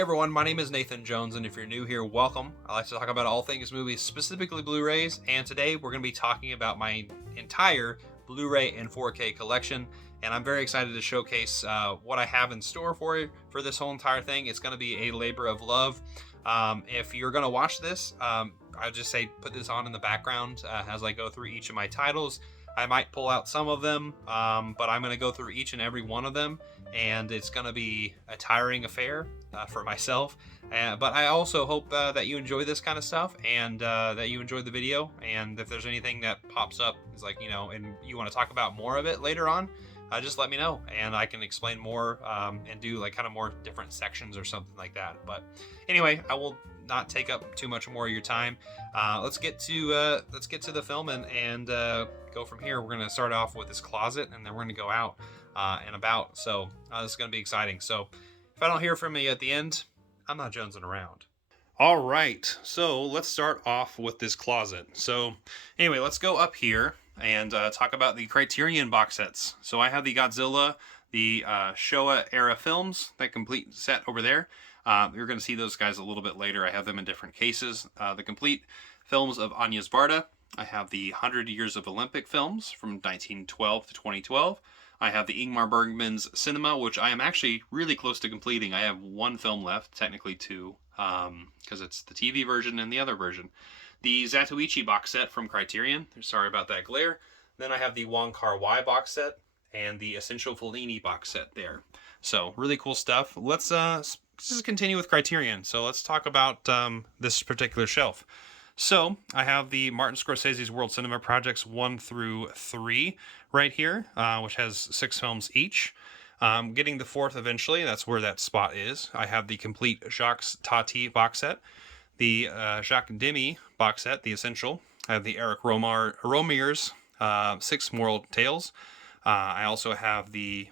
Hey everyone, my name is Nathan Jones, and if you're new here, welcome. I like to talk about all things movies, specifically Blu-rays, and today we're going to be talking about my entire Blu-ray and 4K collection, and I'm very excited to showcase what I have in store for this whole entire thing. It's going to be a labor of love. If you're going to watch this, I'll just say put this on in the background as I go through each of my titles. I might pull out some of them, but I'm going to go through each and every one of them, and it's going to be a tiring affair for myself. But I also hope that you enjoy this kind of stuff, and that you enjoy the video. And if there's anything that pops up, is like, and you want to talk about more of it later on, just let me know, and I can explain more and do like kind of more different sections or something like that. But anyway, I will not take up too much more of your time. Let's get to the film and go from here. We're going to start off with this closet, and then we're going to go out and about. So this is going to be exciting. So if I don't hear from you at the end, I'm not jonesing around. All right, so let's start off with this closet. So anyway, let's go up here and talk about the Criterion box sets. So I have the Godzilla, the Showa era films, that complete set over there. You're going to see those guys a little bit later. I have them in different cases. The complete films of Anya Sparta. I have the 100 Years of Olympic films from 1912 to 2012. I have the Ingmar Bergman's Cinema, which I am actually really close to completing. I have one film left, technically two, because it's the TV version and the other version. The Zatoichi box set from Criterion. Sorry about that glare. Then I have the Wong Kar-wai box set and the Essential Fellini box set there. So really cool stuff. Let's just continue with Criterion. So let's talk about this particular shelf. So I have the Martin Scorsese's World Cinema Projects 1 through 3 right here, which has 6 films each. Getting the 4th eventually, that's where that spot is. I have the complete Jacques Tati box set, the Jacques Demy box set, the Essential. I have the Eric Romier's 6 Moral Tales. I also have the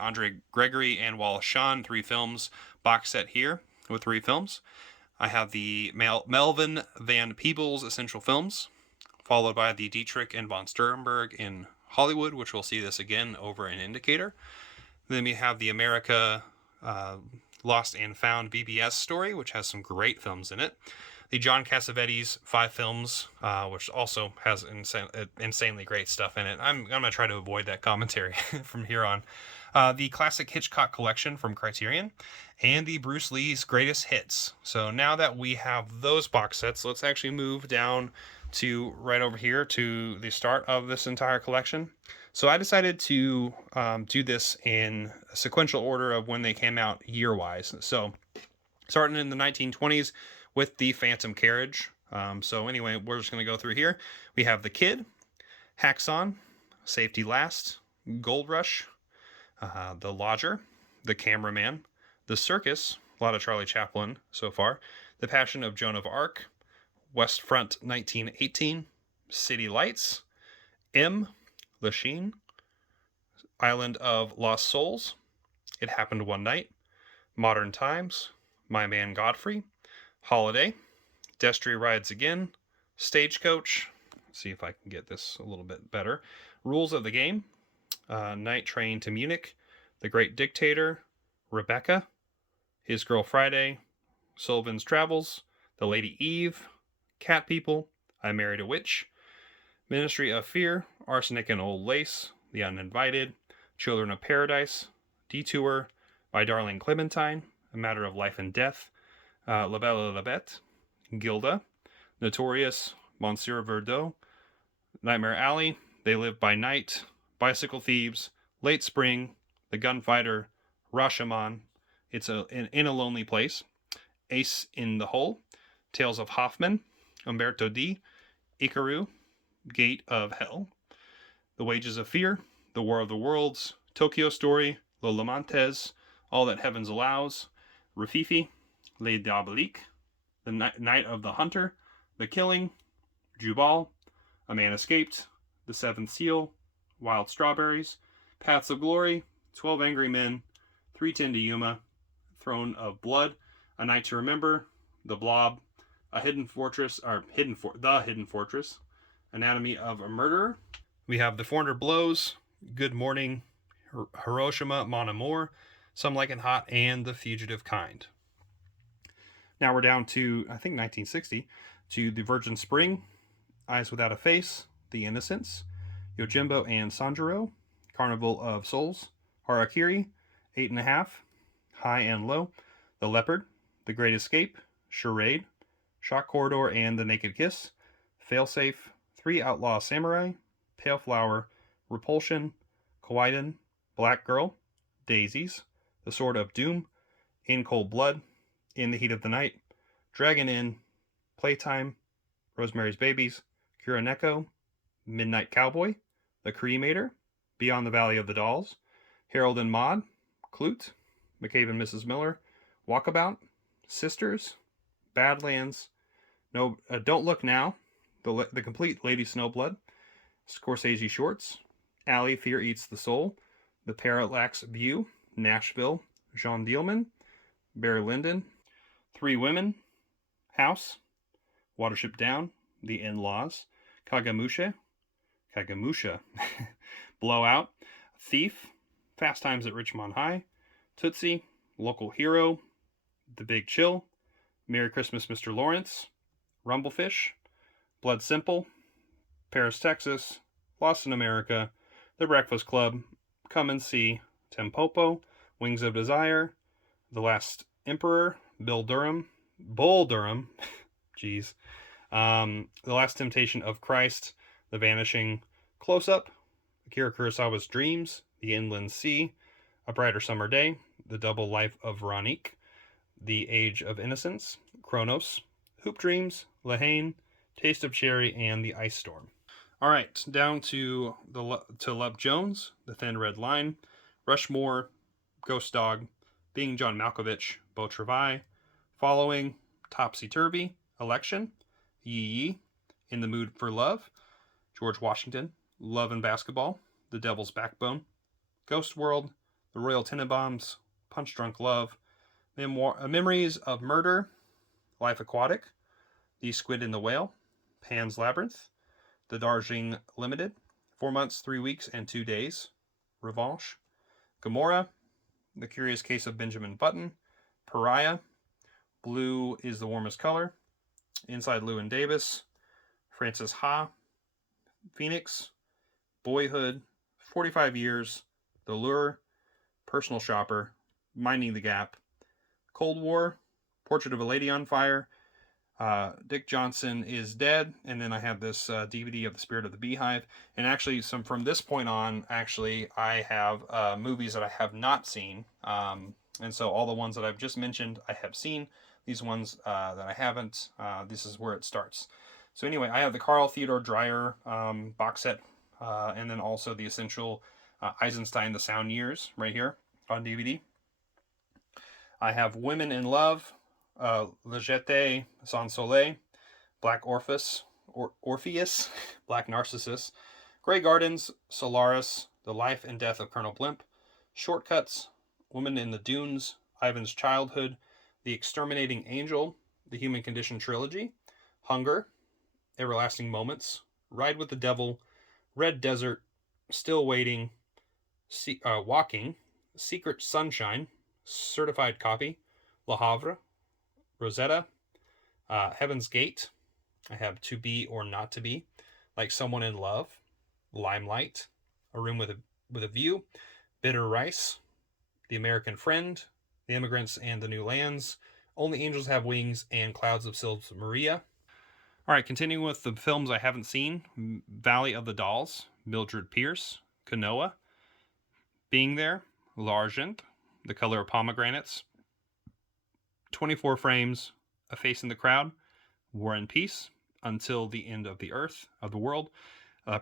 Andre Gregory and Wallace Shawn 3 films box set here with 3 films. I have the Melvin Van Peebles Essential Films, followed by the Dietrich and von Sternberg in Hollywood, which we'll see this again over in Indicator. Then we have the America Lost and Found BBS story, which has some great films in it. The John Cassavetes 5 films, which also has insanely great stuff in it. I'm going to try to avoid that commentary from here on. The Classic Hitchcock Collection from Criterion, and the Bruce Lee's Greatest Hits. So now that we have those box sets, let's actually move down to right over here to the start of this entire collection. So I decided to do this in a sequential order of when they came out year-wise. So starting in the 1920s with the Phantom Carriage. So anyway, we're just going to go through here. We have The Kid, Haxon, Safety Last, Gold Rush, The Lodger, The Cameraman, The Circus, a lot of Charlie Chaplin so far, The Passion of Joan of Arc, West Front 1918, City Lights, M, Lachine, Island of Lost Souls, It Happened One Night, Modern Times, My Man Godfrey, Holiday, Destry Rides Again, Stagecoach, see if I can get this a little bit better, Rules of the Game, Night Train to Munich, The Great Dictator, Rebecca, His Girl Friday, Sullivan's Travels, The Lady Eve, Cat People, I Married a Witch, Ministry of Fear, Arsenic and Old Lace, The Uninvited, Children of Paradise, Detour, My Darling Clementine, A Matter of Life and Death, La Belle et la Bête, Gilda, Notorious, Monsieur Verdot, Nightmare Alley, They Live by Night, Bicycle Thieves, Late Spring, The Gunfighter, Rashomon, In a Lonely Place, Ace in the Hole, Tales of Hoffman, Umberto D, Ikaru, Gate of Hell, The Wages of Fear, The War of the Worlds, Tokyo Story, Lola Montez, All That Heavens Allows, Rafifi, Les Diaboliques, The Night of the Hunter, The Killing, Jubal, A Man Escaped, The Seventh Seal, Wild Strawberries, Paths of Glory, 12 Angry Men, 310 to Yuma, Throne of Blood, A Night to Remember, The Blob, The Hidden Fortress, Anatomy of a Murderer. We have The 400 Blows, Good Morning, Hiroshima, Mon Amour, Some Like It Hot, and The Fugitive Kind. Now we're down to, I think, 1960, to The Virgin Spring, Eyes Without a Face, The Innocents, Yojimbo and Sanjuro, Carnival of Souls, Harakiri, 8.5, High and Low, The Leopard, The Great Escape, Charade, Shock Corridor and The Naked Kiss, Failsafe, Three Outlaw Samurai, Pale Flower, Repulsion, Kawaii, Black Girl, Daisies, The Sword of Doom, In Cold Blood, In the Heat of the Night, Dragon Inn, Playtime, Rosemary's Babies, Kuroneko, Midnight Cowboy, The Cremator, Beyond the Valley of the Dolls, Harold and Maude, Clute, McCabe and Mrs. Miller, Walkabout, Sisters, Badlands, No, Don't Look Now, the Complete Lady Snowblood, Scorsese Shorts, Alley Fear Eats the Soul, The Parallax View, Nashville, Jean Dielman, Barry Lyndon, Three Women, House, Watership Down, The In-Laws, Kagamusha, Blowout, Thief, Fast Times at Richmond High, Tootsie, Local Hero, The Big Chill, Merry Christmas, Mr. Lawrence, Rumblefish, Blood Simple, Paris, Texas, Lost in America, The Breakfast Club, Come and See, Tempopo, Wings of Desire, The Last Emperor, Bull Durham, jeez, The Last Temptation of Christ, The Vanishing, Close Up, Akira Kurosawa's Dreams, The Inland Sea, A Brighter Summer Day, The Double Life of Veronique, The Age of Innocence, Chronos, Hoop Dreams, Lahane, Taste of Cherry, and The Ice Storm. All right, down to Love Jones, The Thin Red Line, Rushmore, Ghost Dog, Being John Malkovich, Beau Travail, Following, Topsy Turvy, Election, Yee Yee, In the Mood for Love, George Washington, Love and Basketball, The Devil's Backbone, Ghost World, The Royal Tenenbaums, Punch Drunk Love, Memories of Murder, Life Aquatic, The Squid and the Whale, Pan's Labyrinth, The Darjeeling Limited, 4 Months, 3 Weeks, and 2 Days, Revanche, Gomorrah, The Curious Case of Benjamin Button, Pariah, Blue is the Warmest Color, Inside Llewyn Davis, Francis Ha, Phoenix, Boyhood, 45 Years, The Lure, Personal Shopper, Minding the Gap, Cold War, Portrait of a Lady on Fire, Dick Johnson is Dead, and then I have this DVD of The Spirit of the Beehive. And actually, from this point on, I have movies that I have not seen. And so all the ones that I've just mentioned, I have seen. These ones that I haven't, this is where it starts. So anyway, I have the Carl Theodor Dreyer box set, and then also the Essential Eisenstein The Sound Years right here on DVD. I have Women in Love, Le Jeté Sans Soleil, Black Orpheus, Black Narcissus, Grey Gardens, Solaris, The Life and Death of Colonel Blimp, Shortcuts, Woman in the Dunes, Ivan's Childhood, The Exterminating Angel, The Human Condition Trilogy, Hunger, Everlasting Moments, Ride with the Devil, Red Desert, Still Waiting, Walking, Secret Sunshine, Certified Copy, Le Havre, Rosetta, Heaven's Gate, I have To Be or Not to Be, Like Someone in Love, Limelight, A Room with a View, Bitter Rice, The American Friend, The Immigrants and the New Lands, Only Angels Have Wings, and Clouds of Sils Maria. All right, continuing with the films I haven't seen, Valley of the Dolls, Mildred Pierce, Kanoa, Being There, L'Argent, The Color of Pomegranates, 24 Frames, A Face in the Crowd, War and Peace, Until the End of the Earth, of the World,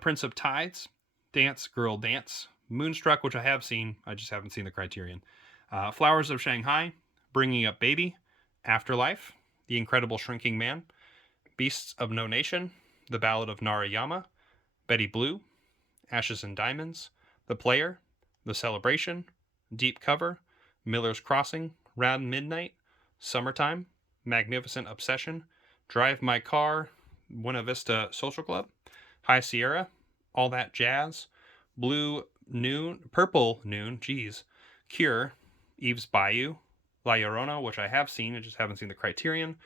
Prince of Tides, Dance, Girl, Dance, Moonstruck, which I have seen, I just haven't seen the Criterion, Flowers of Shanghai, Bringing Up Baby, Afterlife, The Incredible Shrinking Man, Beasts of No Nation, The Ballad of Narayama, Betty Blue, Ashes and Diamonds, The Player, The Celebration, Deep Cover, Miller's Crossing, Round Midnight, Summertime, Magnificent Obsession, Drive My Car, Buena Vista Social Club, High Sierra, All That Jazz, Purple Noon, Cure, Eve's Bayou, La Llorona, which I have seen, I just haven't seen the Criterion.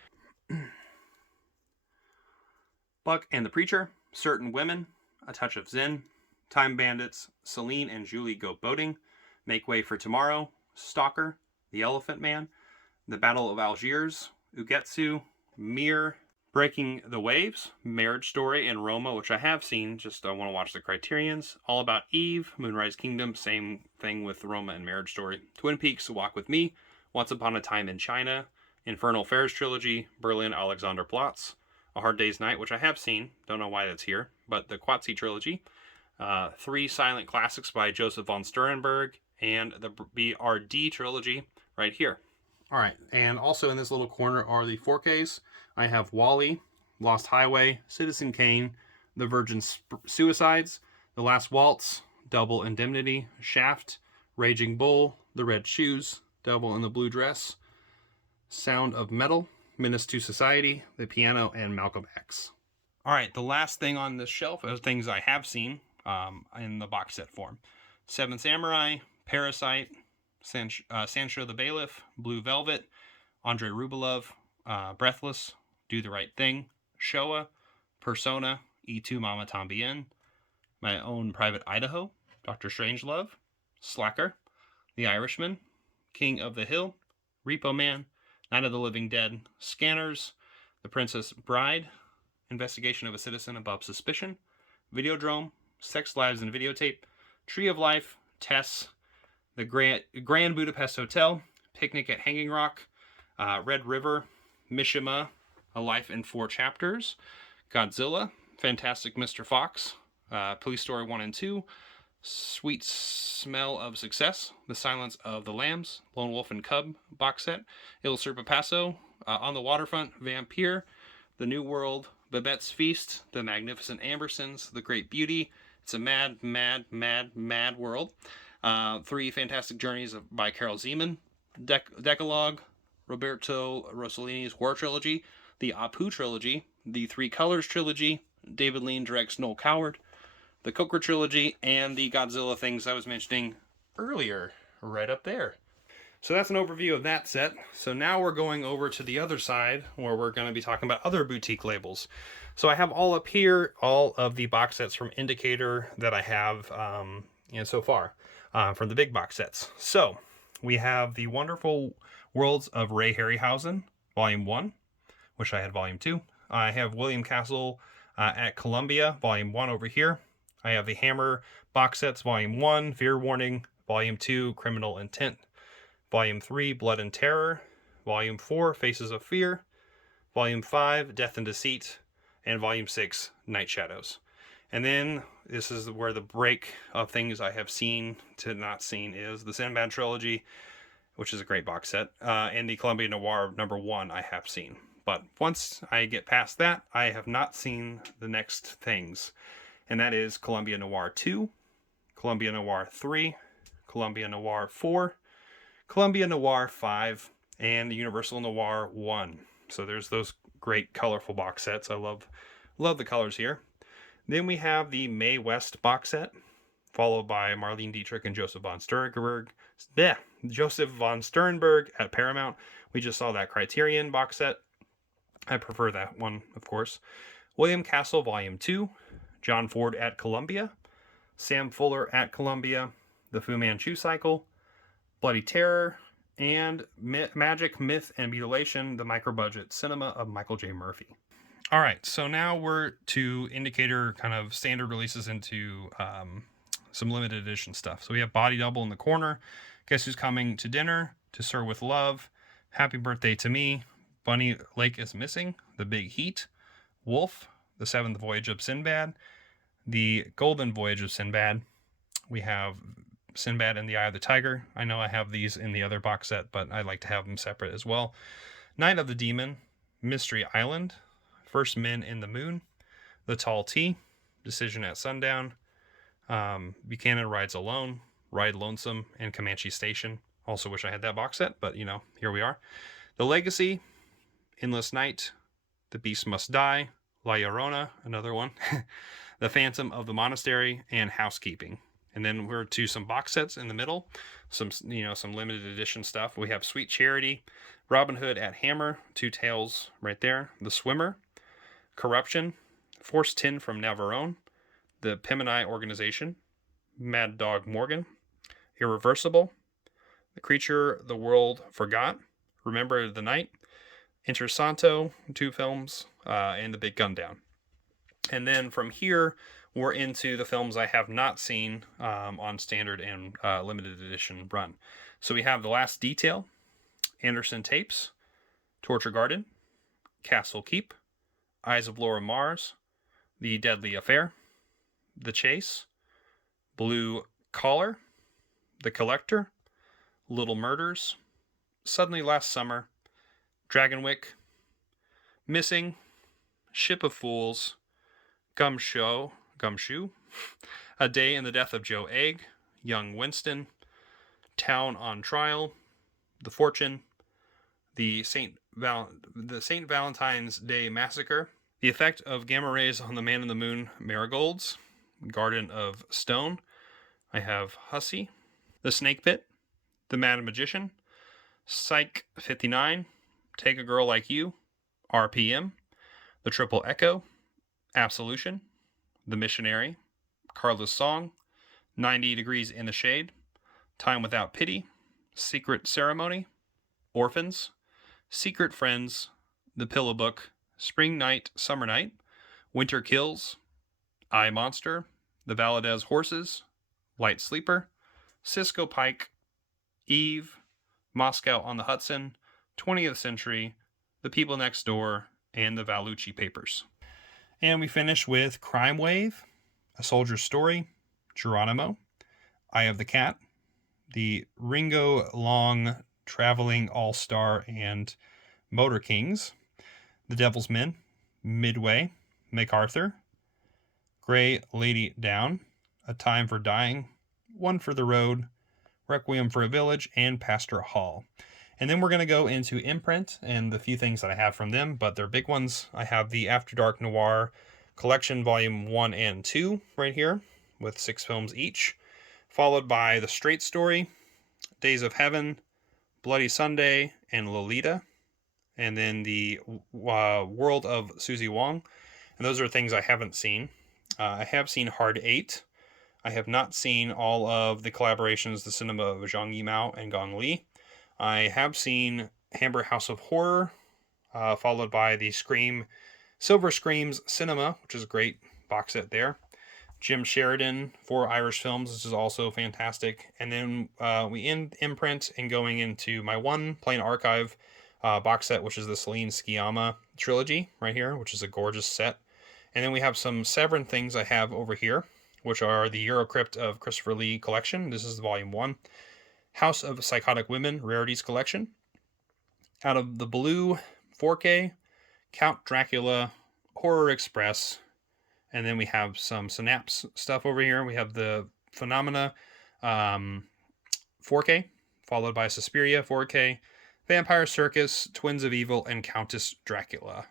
Buck and the Preacher, Certain Women, A Touch of Zen, Time Bandits, Celine and Julie Go Boating, Make Way for Tomorrow, Stalker, The Elephant Man, The Battle of Algiers, Ugetsu, Mir, Breaking the Waves, Marriage Story, and Roma, which I have seen, just I want to watch the Criterions. All About Eve, Moonrise Kingdom, same thing with Roma and Marriage Story. Twin Peaks, Walk With Me, Once Upon a Time in China, Infernal Affairs Trilogy, Berlin Alexanderplatz, A Hard Day's Night, which I have seen, don't know why that's here, but the Qatsi Trilogy, 3 silent classics by Joseph von Sternberg, and the BRD Trilogy right here. All right, and also in this little corner are the 4Ks. I have Wall-E, Lost Highway, Citizen Kane, The Virgin Suicides, The Last Waltz, Double Indemnity, Shaft, Raging Bull, The Red Shoes, Devil in the Blue Dress, Sound of Metal, Menace to Society, The Piano, and Malcolm X. All right, the last thing on this shelf are things I have seen in the box set form. Seven Samurai, Parasite, Sancho the Bailiff, Blue Velvet, Andrei Rublev, Breathless, Do the Right Thing, Showa, Persona, E2 Mama Tambien, My Own Private Idaho, Dr. Strangelove, Slacker, The Irishman, King of the Hill, Repo Man, Night of the Living Dead, Scanners, The Princess Bride, Investigation of a Citizen Above Suspicion, Videodrome, Sex Lives and Videotape, Tree of Life, Tess, The Grand Budapest Hotel, Picnic at Hanging Rock, Red River, Mishima, A Life in 4 Chapters, Godzilla, Fantastic Mr. Fox, Police Story 1 and 2, Sweet Smell of Success, The Silence of the Lambs, Lone Wolf and Cub box set, Il Surpasso, On the Waterfront, Vampire, The New World, Babette's Feast, The Magnificent Ambersons, The Great Beauty, It's a Mad, Mad, Mad, Mad World, 3 Fantastic Journeys by Carol Zeman, Decalogue, Roberto Rossellini's War Trilogy, the Apu Trilogy, the 3 Colors Trilogy, David Lean directs Noel Coward, the Coker Trilogy, and the Godzilla things I was mentioning earlier, right up there. So that's an overview of that set. So now we're going over to the other side where we're going to be talking about other boutique labels. So I have all up here, all of the box sets from Indicator that I have so far from the big box sets. So we have the Wonderful Worlds of Ray Harryhausen, Volume 1, which I had Volume 2. I have William Castle at Columbia, Volume 1 over here. I have the Hammer box sets, Volume 1, Fear Warning, Volume 2, Criminal Intent, Volume 3, Blood and Terror, Volume 4, Faces of Fear, Volume 5, Death and Deceit, and Volume 6, Night Shadows. And then this is where the break of things I have seen to not seen is the Sinbad Trilogy, which is a great box set, and the Columbia Noir #1 I have seen. But once I get past that, I have not seen the next things. And that is Columbia Noir 2, Columbia Noir 3, Columbia Noir 4, Columbia Noir 5, and Universal Noir 1. So there's those great colorful box sets. I love the colors here. Then we have the Mae West box set, followed by Marlene Dietrich and Joseph von Sternberg. Joseph von Sternberg at Paramount. We just saw that Criterion box set. I prefer that one, of course. William Castle Volume 2, John Ford at Columbia, Sam Fuller at Columbia, The Fu Manchu Cycle, Bloody Terror, and Magic, Myth, and Mutilation, the micro-budget cinema of Michael J. Murphy. All right, so now we're to Indicator kind of standard releases into some limited edition stuff. So we have Body Double in the corner, Guess Who's Coming to Dinner, To Sir with Love, Happy Birthday to Me, Bunny Lake is Missing, The Big Heat, Wolf, The Seventh Voyage of Sinbad, The Golden Voyage of Sinbad. We have Sinbad and the Eye of the Tiger. I know I have these in the other box set, but I like to have them separate as well. Night of the Demon, Mystery Island, First Men in the Moon, The Tall Tea, Decision at Sundown, Buchanan Rides Alone, Ride Lonesome, and Comanche Station. Also wish I had that box set, but here we are. The Legacy, Endless Night, The Beast Must Die, La Llorona, another one, The Phantom of the Monastery, and Housekeeping. And then we're to some box sets in the middle, some limited edition stuff. We have Sweet Charity, Robin Hood at Hammer, Two Tales right there, The Swimmer, Corruption, Force 10 from Navarone, The Pimeni Organization, Mad Dog Morgan, Irreversible, The Creature the World Forgot, Remember the Night, Inter Santo, 2 films, and The Big Gun Down. And then from here, we're into the films I have not seen on standard and limited edition run. So we have The Last Detail, Anderson Tapes, Torture Garden, Castle Keep, Eyes of Laura Mars, The Deadly Affair, The Chase, Blue Collar, The Collector, Little Murders, Suddenly Last Summer, Dragonwick, Missing, Ship of Fools, Gumshoe, A Day in the Death of Joe Egg, Young Winston, Town on Trial, The Fortune, the St. Valentine's Day Massacre, The Effect of Gamma Rays on the Man in the Moon Marigolds, Garden of Stone. I have Hussey, The Snake Pit, The Mad Magician, Psych 59, Take a Girl Like You, RPM, The Triple Echo, Absolution, The Missionary, Carla's Song, 90 Degrees in the Shade, Time Without Pity, Secret Ceremony, Orphans, Secret Friends, The Pillow Book, Spring Night, Summer Night, Winter Kills, I Monster, The Valadez Horses, Light Sleeper, Cisco Pike, Eve, Moscow on the Hudson, 20th Century, The People Next Door, and The Valucci Papers. And we finish with Crime Wave, A Soldier's Story, Geronimo, Eye of the Cat, the Ringo Long Traveling All-Star and Motor Kings, The Devil's Men, Midway, MacArthur, Grey Lady Down, A Time for Dying, One for the Road, Requiem for a Village, and Pastor Hall. And then we're going to go into Imprint and the few things that I have from them, but they're big ones. I have the After Dark Noir Collection Volume 1 and 2 right here with 6 films each, followed by The Straight Story, Days of Heaven, Bloody Sunday, and Lolita, and then the World of Susie Wong. And those are things I haven't seen. I have seen Hard 8. I have not seen all of the collaborations, the cinema of Zhang Yimou and Gong Li. I have seen Hamburg House of Horror, followed by the Silver Screams Cinema, which is a great box set there. Jim Sheridan, 4 Irish films. This is also fantastic. And then we end Imprint and going into my one plain archive box set, which is the Celine Sciamma trilogy right here, which is a gorgeous set. And then we have some Severin things I have over here, which are the Eurocrypt of Christopher Lee collection. This is Volume 1. House of Psychotic Women Rarities Collection. Out of the Blue 4K, Count Dracula, Horror Express, and then we have some Synapse stuff over here. We have the Phenomena 4K, followed by Suspiria 4K, Vampire Circus, Twins of Evil, and Countess Dracula.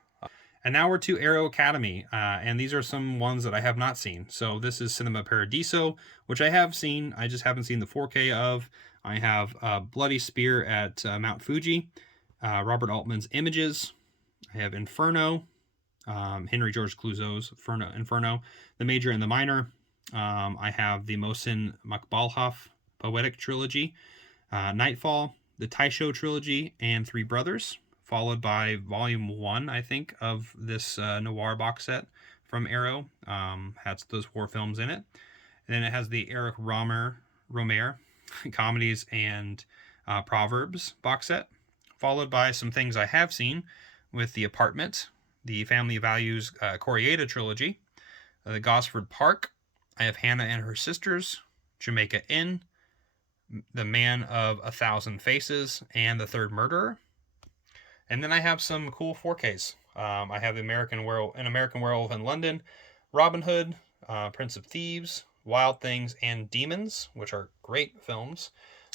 And now we're to Aero Academy, and these are some ones that I have not seen. So this is Cinema Paradiso, which I have seen. I just haven't seen the 4K of. I have Bloody Spear at Mount Fuji, Robert Altman's Images. I have Inferno, Henry George Clouzot's Inferno, The Major and the Minor. I have the Mohsin Makbalhaf Poetic Trilogy, Nightfall, the Taisho Trilogy, and Three Brothers, followed by Volume 1, I think, of this noir box set from Aero. Has those 4 films in it. And then it has the Eric Romer Comedies and Proverbs box set, followed by some things I have seen with The Apartment, the Family Values Coriata Trilogy, the Gosford Park. I have Hannah and Her Sisters, Jamaica Inn, The Man of a Thousand Faces, and The Third Murderer. And then I have some cool 4Ks. I have An American Werewolf in London, Robin Hood, Prince of Thieves, Wild Things, and Demons, which are great films.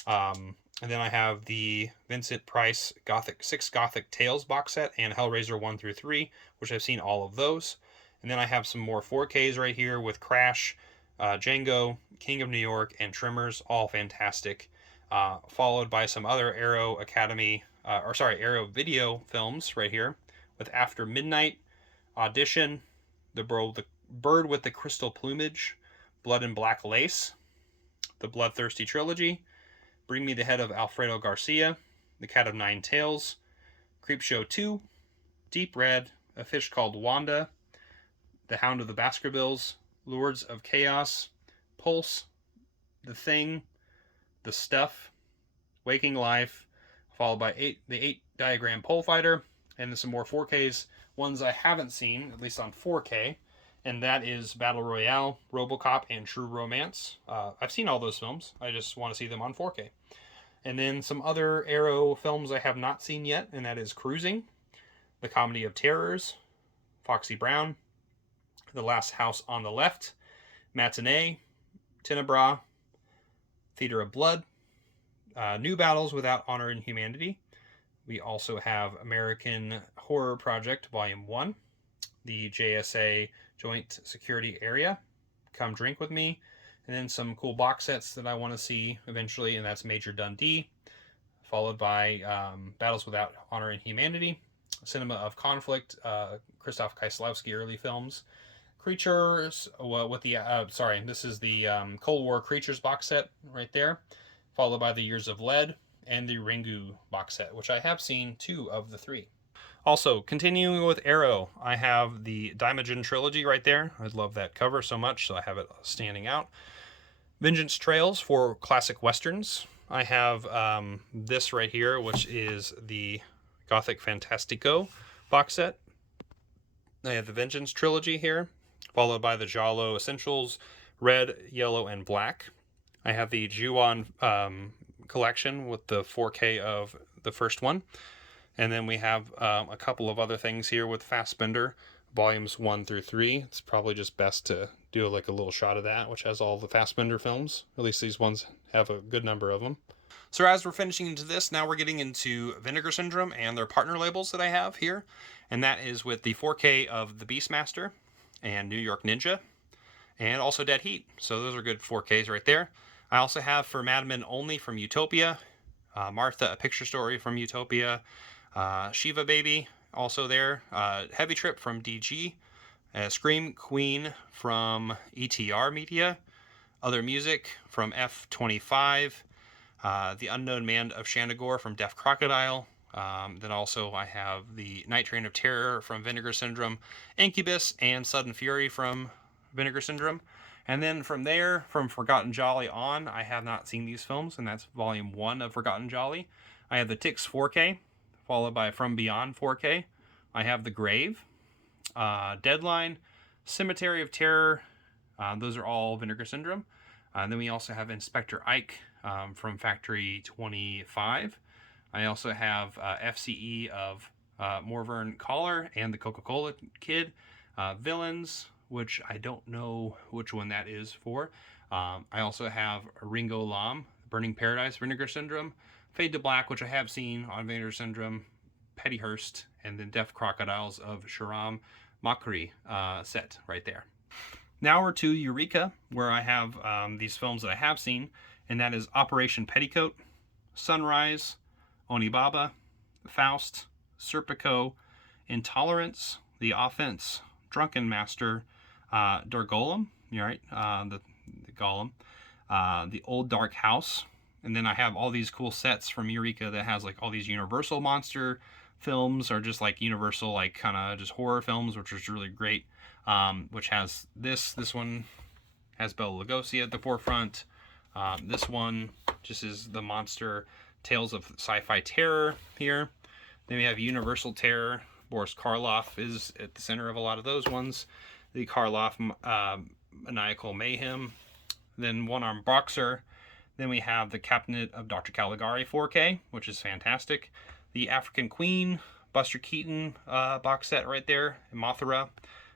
And then I have the Vincent Price 6 Gothic Tales box set and Hellraiser 1 through 3, which I've seen all of those. And then I have some more 4Ks right here with Crash, Django, King of New York, and Tremors, all fantastic. Followed by some other Aero Academy, Aero video films right here, with After Midnight, Audition, the Bird with the Crystal Plumage, Blood and Black Lace, The Bloodthirsty Trilogy, Bring Me the Head of Alfredo Garcia, The Cat of Nine Tails, Creepshow 2, Deep Red, A Fish Called Wanda, The Hound of the Baskervilles, Lords of Chaos, Pulse, The Thing, The Stuff, Waking Life, followed by the 8 Diagram Pole Fighter, and then some more 4Ks, ones I haven't seen, at least on 4K, and that is Battle Royale, RoboCop, and True Romance. I've seen all those films, I just want to see them on 4K. And then some other Aero films I have not seen yet, and that is Cruising, The Comedy of Terrors, Foxy Brown, The Last House on the Left, Matinee, Tenebra, Theater of Blood, New Battles Without Honor and Humanity. We also have American Horror Project Volume 1, the JSA Joint Security Area, Come Drink With Me, and then some cool box sets that I want to see eventually, and that's Major Dundee, followed by Battles Without Honor and Humanity, Cinema of Conflict, Krzysztof Kieslowski early films, Creatures, this is the Cold War Creatures box set right there, followed by the Years of Lead, and the Ringu box set, which I have seen 2 of the 3. Also, continuing with Aero, I have the Daimogen trilogy right there. I love that cover so much, so I have it standing out. Vengeance Trails for classic westerns. I have this right here, which is the Gothic Fantastico box set. I have the Vengeance trilogy here, followed by the Giallo Essentials, Red, Yellow, and Black. I have the Ju-on collection with the 4K of the first one. And then we have a couple of other things here with Fassbender, volumes 1 through 3. It's probably just best to do like a little shot of that, which has all the Fassbender films. At least these ones have a good number of them. So as we're finishing into this, now we're getting into Vinegar Syndrome and their partner labels that I have here. And that is with the 4K of The Beastmaster and New York Ninja, and also Dead Heat. So those are good 4Ks right there. I also have For Madmen Only from Utopia, Martha, A Picture Story from Utopia, Shiva Baby, also there, Heavy Trip from DG, Scream Queen from ETR Media, Other Music from F25, The Unknown Man of Shandagore from Deaf Crocodile. Then also I have the Night Train of Terror from Vinegar Syndrome, Incubus, and Sudden Fury from Vinegar Syndrome. And then from there, from Forgotten Jolly on, I have not seen these films, and that's Volume 1 of Forgotten Jolly. I have the Tix 4K, followed by From Beyond 4K. I have The Grave, Deadline, Cemetery of Terror. Those are all Vinegar Syndrome. Then we also have Inspector Ike from Factory 25. I also have FCE of Morvern Collar and the Coca-Cola Kid. Villains, which I don't know which one that is for. I also have Ringo Lam, Burning Paradise, Vinegar Syndrome. Fade to Black, which I have seen on Vinegar Syndrome. Pettyhurst, and then Deaf Crocodiles of Sharam Makri set right there. Now we're to Eureka, where I have these films that I have seen, and that is Operation Petticoat, Sunrise, Onibaba, Faust, Serpico, Intolerance, The Offense, Drunken Master, Dargolem, you're right, the Golem, The Old Dark House, and then I have all these cool sets from Eureka that has like all these Universal monster films, or just like Universal like kind of just horror films, which is really great. Which has this one has Bela Lugosi at the forefront. This one just is the monster Tales of Sci-Fi Terror here. Then we have Universal Terror. Boris Karloff is at the center of a lot of those ones. The Karloff Maniacal Mayhem. Then One Armed Boxer. Then we have the Cabinet of Dr. Caligari 4K, which is fantastic. The African Queen, Buster Keaton box set right there, Mothra.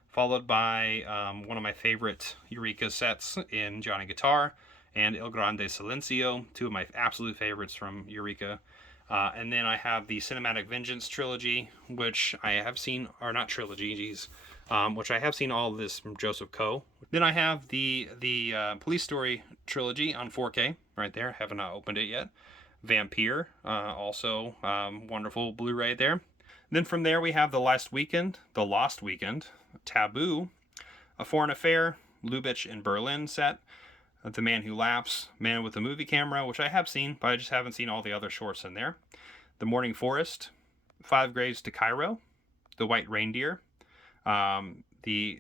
Followed by one of my favorite Eureka sets in Johnny Guitar and Il Grande Silencio, 2 of my absolute favorites from Eureka. And then I have the Cinematic Vengeance trilogy, which I have seen, or not trilogy, geez. which I have seen all of this from Joseph Coe. Then I have the Police Story trilogy on 4K right there. Haven't opened it yet. Vampire, also wonderful Blu-ray there. Then from there we have The Lost Weekend, Taboo, A Foreign Affair, Lubitsch in Berlin set, The Man Who Laughs, Man with a Movie Camera, which I have seen, but I just haven't seen all the other shorts in there. The Morning Forest, Five Graves to Cairo, The White Reindeer, the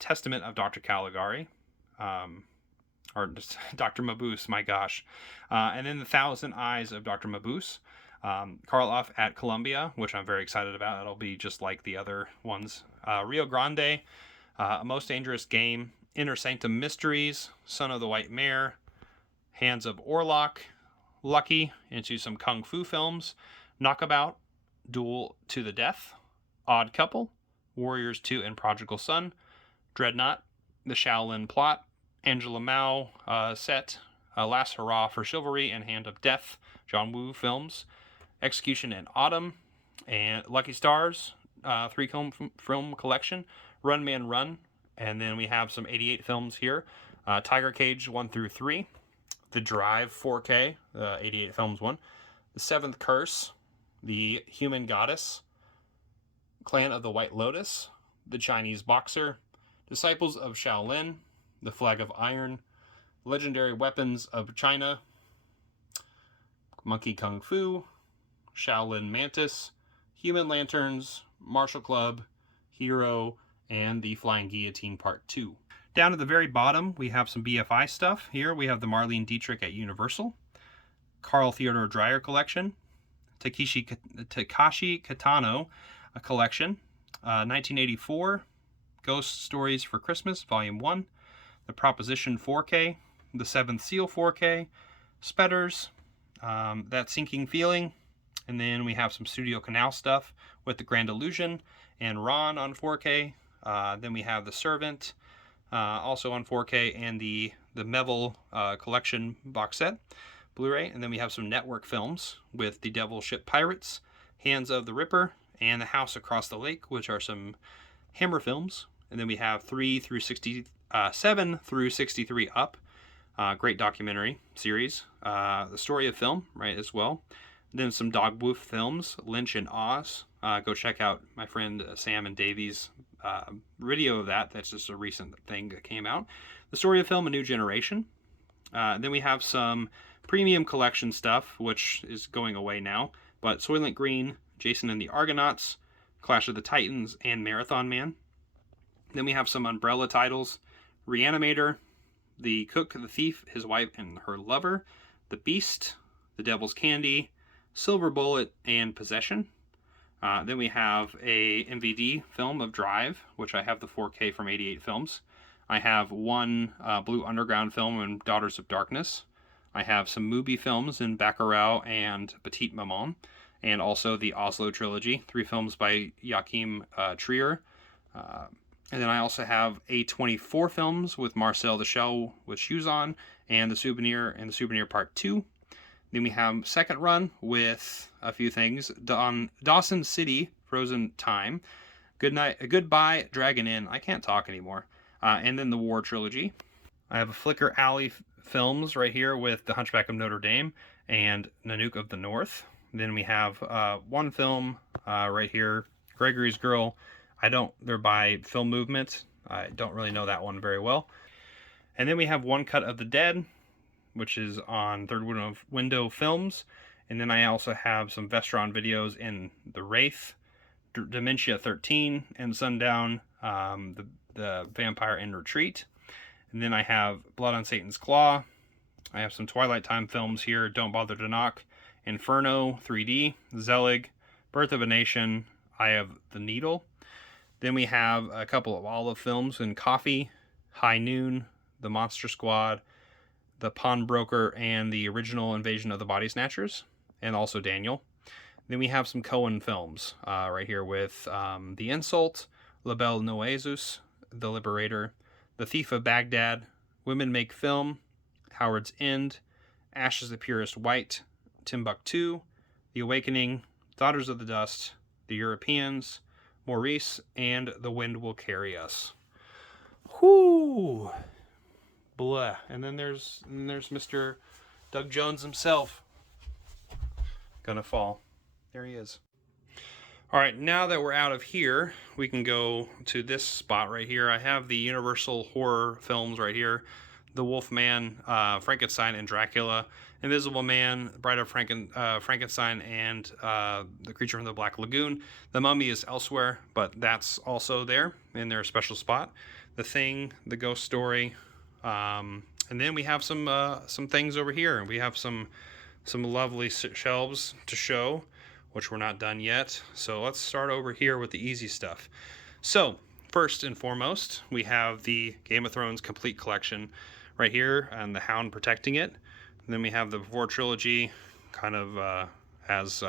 Testament of Dr. Caligari, or Dr. Mabuse, my gosh. And then The Thousand Eyes of Dr. Mabuse. Karloff at Columbia, which I'm very excited about. It'll be just like the other ones. Rio Grande, A Most Dangerous Game, Inner Sanctum Mysteries, Son of the White Mare, Hands of Orlok, Lucky, into some Kung Fu films, Knockabout, Duel to the Death, Odd Couple, Warriors 2 and Prodigal Son, Dreadnought, The Shaolin Plot, Angela Mao set, Last Hurrah for Chivalry and Hand of Death, John Woo films, Execution in Autumn, and Lucky Stars, 3-film collection, Run Man Run, and then we have some 88 films here, Tiger Cage 1 through 3, The Drive 4K, 88 films 1, The Seventh Curse, The Human Goddess, Clan of the White Lotus, The Chinese Boxer, Disciples of Shaolin, The Flag of Iron, Legendary Weapons of China, Monkey Kung Fu, Shaolin Mantis, Human Lanterns, Martial Club, Hero, and The Flying Guillotine Part 2. Down at the very bottom, we have some BFI stuff. Here we have the Marlene Dietrich at Universal, Carl Theodor Dreyer collection, Takashi Kitano collection, 1984, Ghost Stories for Christmas, Volume 1, The Proposition 4K, The Seventh Seal 4K, Spetters, That Sinking Feeling, and then we have some Studio Canal stuff with The Grand Illusion and Ron on 4K. Then we have The Servant, also on 4K, and the Melville collection box set, Blu-ray. And then we have some network films with The Devil Ship Pirates, Hands of the Ripper, and The House Across the Lake, which are some Hammer films. And then we have 7 through 63 Up, great documentary series. The Story of Film, right, as well. Then some Dog Woof films, Lynch and Oz. Go check out my friend Sam and Davies' video of that. That's just a recent thing that came out. The Story of Film, A New Generation. Then we have some premium collection stuff, which is going away now. But Soylent Green, Jason and the Argonauts, Clash of the Titans, and Marathon Man. Then we have some umbrella titles, Reanimator, The Cook, the Thief, His Wife and Her Lover, The Beast, The Devil's Candy, Silver Bullet, and Possession. Then we have a MVD film of Drive, which I have the 4K from 88 Films. I have one Blue Underground film in Daughters of Darkness. I have some Mubi films in Baccarat and Petite Maman, and also the Oslo trilogy, 3 films by Joachim Trier. And then I also have A24 films with Marcel the Shell with Shoes On, and The Souvenir and The Souvenir Part 2. Then we have second run with a few things. Dawson City, Frozen Time, Goodbye, Dragon Inn, I can't talk anymore. And then the War trilogy. I have a Flicker Alley films right here with The Hunchback of Notre Dame and Nanook of the North. Then we have one film right here, Gregory's Girl. They're by Film Movement. I don't really know that one very well. And then we have One Cut of the Dead, which is on Third Window Films. And then I also have some Vestron videos in The Wraith, Dementia 13, and Sundown, the Vampire in Retreat. And then I have Blood on Satan's Claw. I have some Twilight Time films here, Don't Bother to Knock, Inferno 3D, Zelig, Birth of a Nation, Eye of the Needle. Then we have a couple of Olive films in Coffee, High Noon, The Monster Squad, The Pawnbroker, and the original Invasion of the Body Snatchers, and also Daniel. Then we have some Coen films right here with The Insult, La Belle Noiseuse, The Liberator, The Thief of Baghdad, Women Make Film, Howard's End, Ashes the Purest White, Timbuktu, The Awakening, Daughters of the Dust, The Europeans, Maurice, and The Wind Will Carry Us. Whoo! Blah. And then there's Mr. Doug Jones himself. Gonna fall. There he is. All right, now that we're out of here, we can go to this spot right here. I have the Universal horror films right here. The Wolfman, Frankenstein, and Dracula. Invisible Man, Bride of Frankenstein, and The Creature from the Black Lagoon. The Mummy is elsewhere, but that's also there in their special spot. The Thing, The Ghost Story, and then we have some things over here. We have some lovely shelves to show, which we're not done yet. So let's start over here with the easy stuff. So first and foremost, we have the Game of Thrones complete collection right here, and the Hound protecting it. And then we have the Before trilogy, kind of as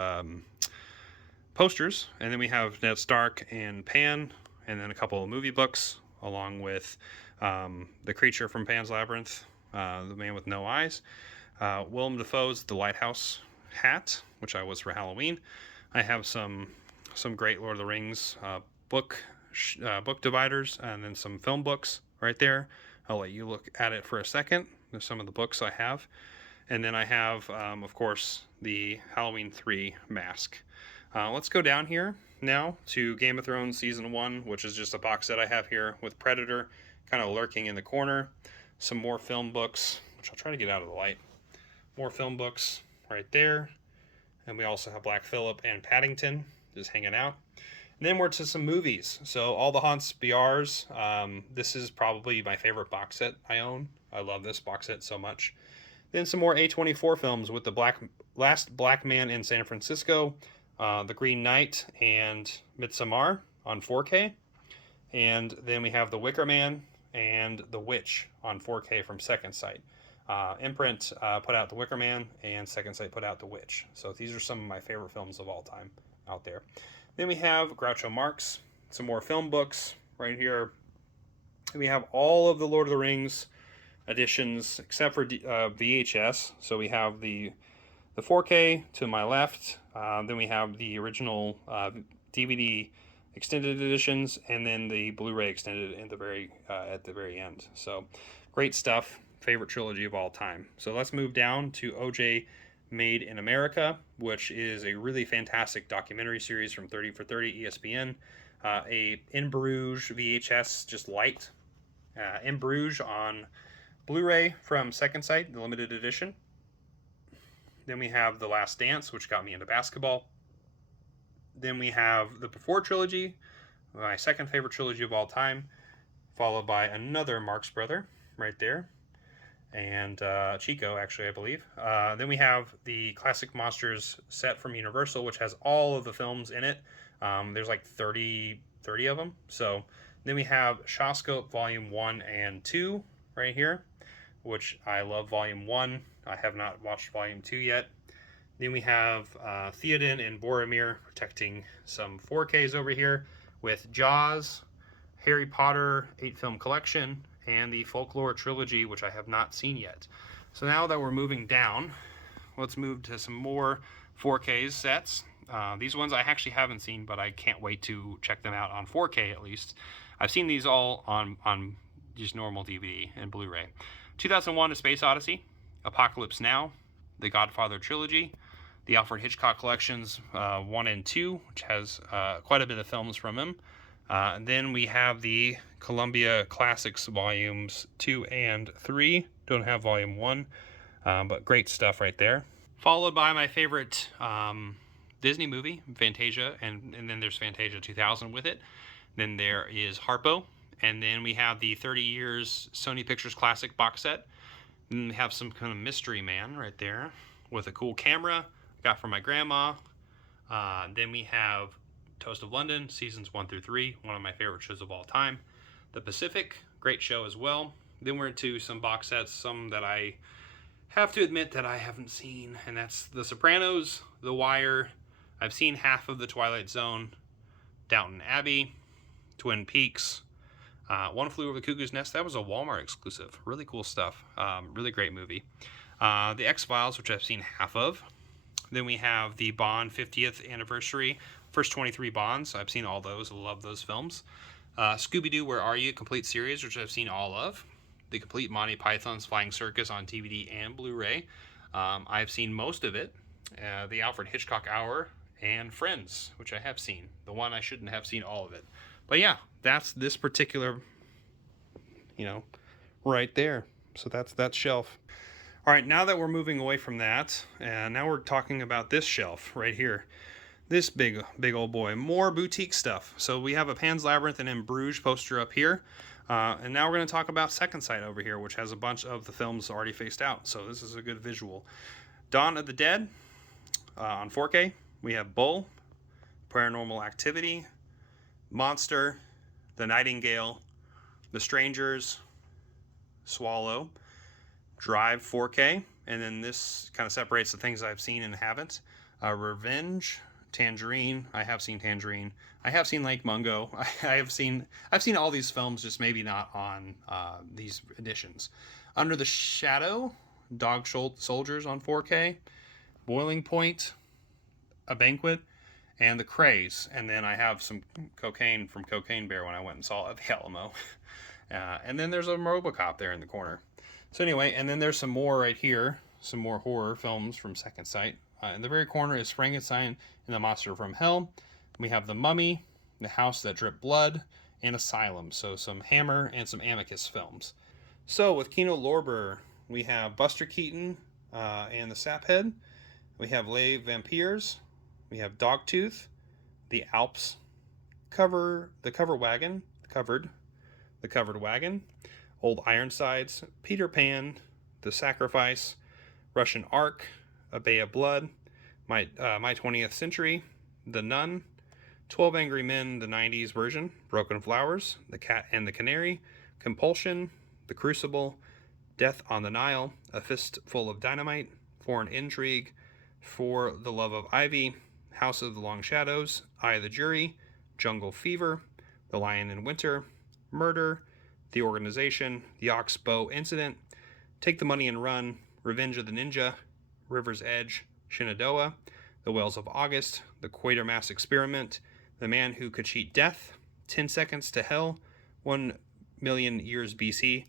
posters, and then we have Ned Stark and Pan, and then a couple of movie books, along with the creature from Pan's Labyrinth, the Man with No Eyes, Willem Dafoe's The Lighthouse hat, which I was for Halloween. I have some great Lord of the Rings book dividers, and then some film books right there. I'll let you look at it for a second. There's some of the books I have. And then I have, of course, the Halloween 3 mask. Let's go down here now to Game of Thrones Season 1, which is just a box set I have here with Predator kind of lurking in the corner. Some more film books, which I'll try to get out of the light. More film books right there. And we also have Black Phillip and Paddington just hanging out. And then we're to some movies. So All the Haunts BRs. This is probably my favorite box set I own. I love this box set so much. Then some more A24 films with the Last Black Man in San Francisco, The Green Knight, and Midsommar on 4K. And then we have The Wicker Man and The Witch on 4K from Second Sight. Imprint put out The Wicker Man, and Second Sight put out The Witch. So these are some of my favorite films of all time out there. Then we have Groucho Marx, some more film books right here. And we have all of the Lord of the Rings editions except for VHS. So we have the 4K to my left. Then we have the original DVD extended editions, and then the Blu-ray extended at the very end. So great stuff. Favorite trilogy of all time. So let's move down to OJ Made in America, which is a really fantastic documentary series from 30 for 30 ESPN. A In Bruges VHS, just light. In Bruges on Blu-ray from Second Sight, the limited edition. Then we have The Last Dance, which got me into basketball. Then we have the Before trilogy, my second favorite trilogy of all time, followed by another Marx brother right there. And Chico, actually, I believe. Then we have the Classic Monsters set from Universal, which has all of the films in it. There's like 30 of them. So then we have Shawscope Volume 1 and 2 right here, which I love Volume 1. I have not watched Volume 2 yet. Then we have Theoden and Boromir protecting some 4Ks over here with Jaws, Harry Potter 8-film collection, and the Folklore trilogy, which I have not seen yet. So now that we're moving down, let's move to some more 4K sets. These ones I actually haven't seen, but I can't wait to check them out on 4K at least. I've seen these all on just normal DVD and Blu-ray. 2001: A Space Odyssey, Apocalypse Now, The Godfather trilogy, the Alfred Hitchcock collections 1 and 2, which has quite a bit of films from him. And then we have the Columbia Classics Volumes 2 and 3. Don't have Volume 1, but great stuff right there. Followed by my favorite Disney movie, Fantasia, and then there's Fantasia 2000 with it. Then there is Harpo, and then we have the 30 Years Sony Pictures Classic box set. Then we have some kind of Mystery Man right there with a cool camera got from my grandma. Then we have Toast of London, seasons 1 through 3, one of my favorite shows of all time. The Pacific, great show as well. Then we're into some box sets, some that I have to admit that I haven't seen, and that's The Sopranos, The Wire. I've seen half of The Twilight Zone, Downton Abbey, Twin Peaks, One Flew Over the Cuckoo's Nest. That was a Walmart exclusive. Really cool stuff. Really great movie. The X-Files, which I've seen half of. Then we have the Bond 50th anniversary First 23 Bonds, I've seen all those. I love those films. Scooby-Doo, Where Are You? Complete series, which I've seen all of. The complete Monty Python's Flying Circus on DVD and Blu-ray. I've seen most of it. The Alfred Hitchcock Hour and Friends, which I have seen. The one I shouldn't have seen all of it. But yeah, that's this particular, right there. So that's that shelf. All right, now that we're moving away from that, and now we're talking about this shelf right here. This big old boy. More boutique stuff. So we have a Pan's Labyrinth and In Bruges poster up here. And now we're going to talk about Second Sight over here, which has a bunch of the films already faced out. So this is a good visual. Dawn of the Dead on 4K. We have Bull, Paranormal Activity, Monster, The Nightingale, The Strangers, Swallow, Drive 4K. And then this kind of separates the things I've seen and haven't. Revenge, Tangerine. I have seen Tangerine. I have seen Lake Mungo. I've seen all these films, just maybe not on these editions. Under the Shadow, Dog Soldiers on 4K, Boiling Point, A Banquet, and The Craze. And then I have some cocaine from Cocaine Bear when I went and saw it at the Alamo. And then there's a RoboCop there in the corner. So anyway, and then there's some more right here, some more horror films from Second Sight. In the very corner is Frankenstein and the Monster from Hell. We have The Mummy, The House That Dripped Blood, and Asylum. So some Hammer and some Amicus films. So with Kino Lorber, we have Buster Keaton and the Saphead. We have Les Vampires. We have Dogtooth, The Alps, the Covered Wagon, Old Ironsides, Peter Pan, The Sacrifice, Russian Ark, A Bay of Blood, My 20th Century, The Nun, 12 Angry Men, the 90s version, Broken Flowers, The Cat and the Canary, Compulsion, The Crucible, Death on the Nile, A Fistful of Dynamite, Foreign Intrigue, For the Love of Ivy, House of the Long Shadows, Eye of the Jury, Jungle Fever, The Lion in Winter, Murder, The Organization, The Oxbow Incident, Take the Money and Run, Revenge of the Ninja, River's Edge, Shenandoah, The Whales of August, The Quatermass Experiment, The Man Who Could Cheat Death, 10 Seconds to Hell, 1 Million Years BC,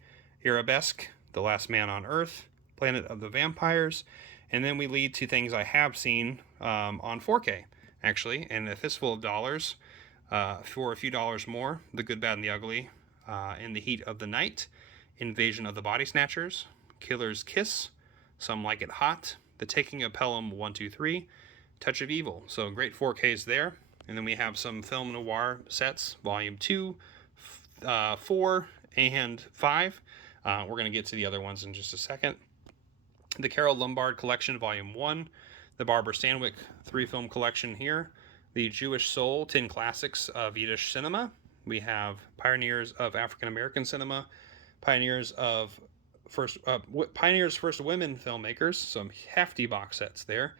Arabesque, The Last Man on Earth, Planet of the Vampires, and then we lead to things I have seen on 4K, actually, and A Fistful of Dollars, for a few dollars more, The Good, Bad, and the Ugly, In the Heat of the Night, Invasion of the Body Snatchers, Killer's Kiss, Some Like It Hot, The Taking of Pelham 1, 2, 3, Touch of Evil. So great 4Ks there. And then we have some film noir sets, volume 2, 4, and 5. We're going to get to the other ones in just a second. The Carol Lombard Collection, volume 1. The Barbara Stanwyck 3-film collection here. The Jewish Soul 10 Classics of Yiddish Cinema. We have Pioneers of African American Cinema, Pioneers First Women Filmmakers, some hefty box sets there.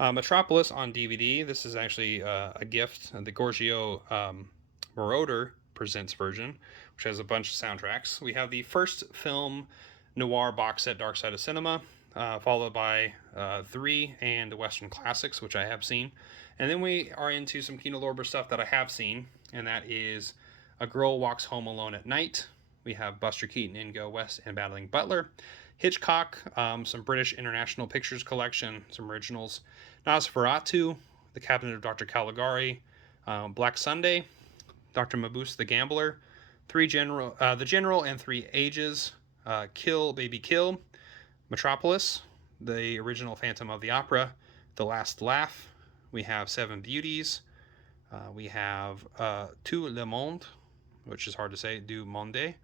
Metropolis on DVD. This is actually a gift. The Giorgio Moroder Presents version, which has a bunch of soundtracks. We have the first film noir box set, Dark Side of Cinema, followed by 3 and the Western Classics, which I have seen. And then we are into some Kino Lorber stuff that I have seen, and that is A Girl Walks Home Alone at Night. We have Buster Keaton, Ingo West, and Battling Butler. Hitchcock, some British International Pictures Collection, some originals. Nosferatu, The Cabinet of Dr. Caligari, Black Sunday, Dr. Mabuse the Gambler, The General and Three Ages, Kill Baby Kill, Metropolis, the original Phantom of the Opera, The Last Laugh. We have Seven Beauties. We have Tout le Monde, which is hard to say, Du Monde.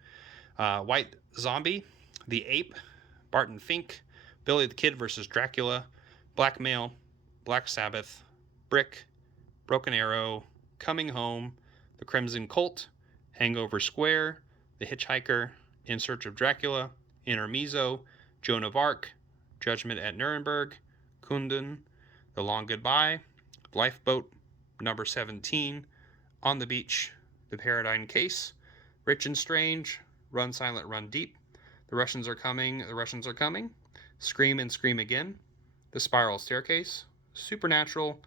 White Zombie, The Ape, Barton Fink, Billy the Kid versus Dracula, Blackmail, Black Sabbath, Brick, Broken Arrow, Coming Home, The Crimson Cult, Hangover Square, The Hitchhiker, In Search of Dracula, Intermezzo, Joan of Arc, Judgment at Nuremberg, Kundun, The Long Goodbye, Lifeboat, Number 17, On the Beach, The Paradigm Case, Rich and Strange, Run Silent, Run Deep, The Russians Are Coming, The Russians Are Coming, Scream and Scream Again, The Spiral Staircase, Supernatural,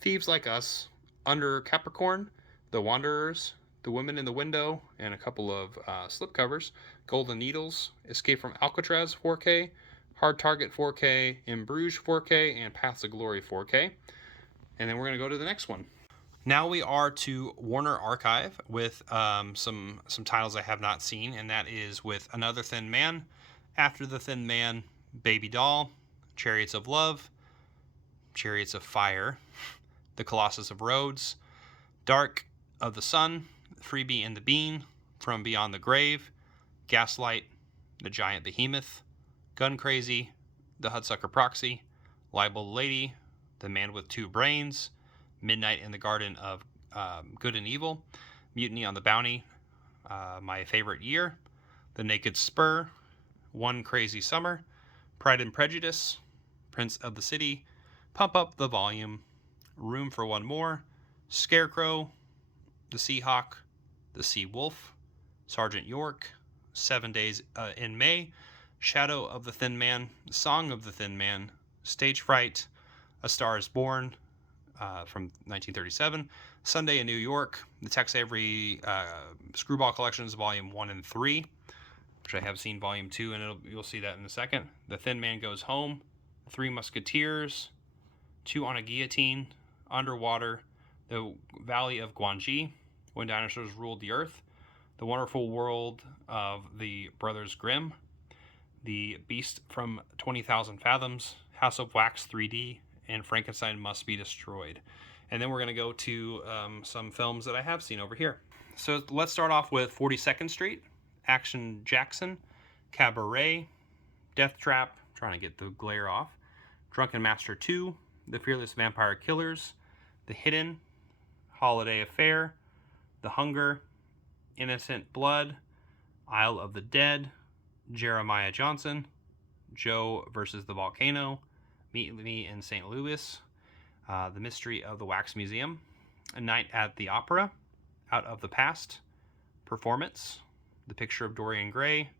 Thieves Like Us, Under Capricorn, The Wanderers, The Women in the Window, and a couple of slipcovers. Golden Needles, Escape from Alcatraz 4K, Hard Target 4K, In Bruges 4K, and Paths of Glory 4K. And then we're going to go to the next one. Now we are to Warner Archive with some titles I have not seen, and that is with Another Thin Man, After the Thin Man, Baby Doll, Chariots of Love, Chariots of Fire, The Colossus of Rhodes, Dark of the Sun, Freebie and the Bean, From Beyond the Grave, Gaslight, The Giant Behemoth, Gun Crazy, The Hudsucker Proxy, Libel Lady, The Man with Two Brains, Midnight in the Garden of Good and Evil, Mutiny on the Bounty, My Favorite Year, The Naked Spur, One Crazy Summer, Pride and Prejudice, Prince of the City, Pump Up the Volume, Room for One More, Scarecrow, The Seahawk, The Sea Wolf, Sergeant York, 7 Days in May, Shadow of the Thin Man, Song of the Thin Man, Stage Fright, A Star is Born, from 1937, Sunday in New York, the Tex Avery Screwball Collections, Volume 1 and 3, which I have seen Volume 2, and you'll see that in a second. The Thin Man Goes Home, Three Musketeers, Two on a Guillotine, Underwater, The Valley of Guanji, When Dinosaurs Ruled the Earth, The Wonderful World of the Brothers Grimm, The Beast from 20,000 Fathoms, House of Wax 3D, and Frankenstein Must Be Destroyed. And then we're going to go to some films that I have seen over here. So let's start off with 42nd Street, Action Jackson, Cabaret, Death Trap, trying to get the glare off, Drunken Master 2, The Fearless Vampire Killers, The Hidden, Holiday Affair, The Hunger, Innocent Blood, Isle of the Dead, Jeremiah Johnson, Joe versus the Volcano, Meet Me in St. Louis, The Mystery of the Wax Museum, A Night at the Opera, Out of the Past, Performance, The Picture of Dorian Gray,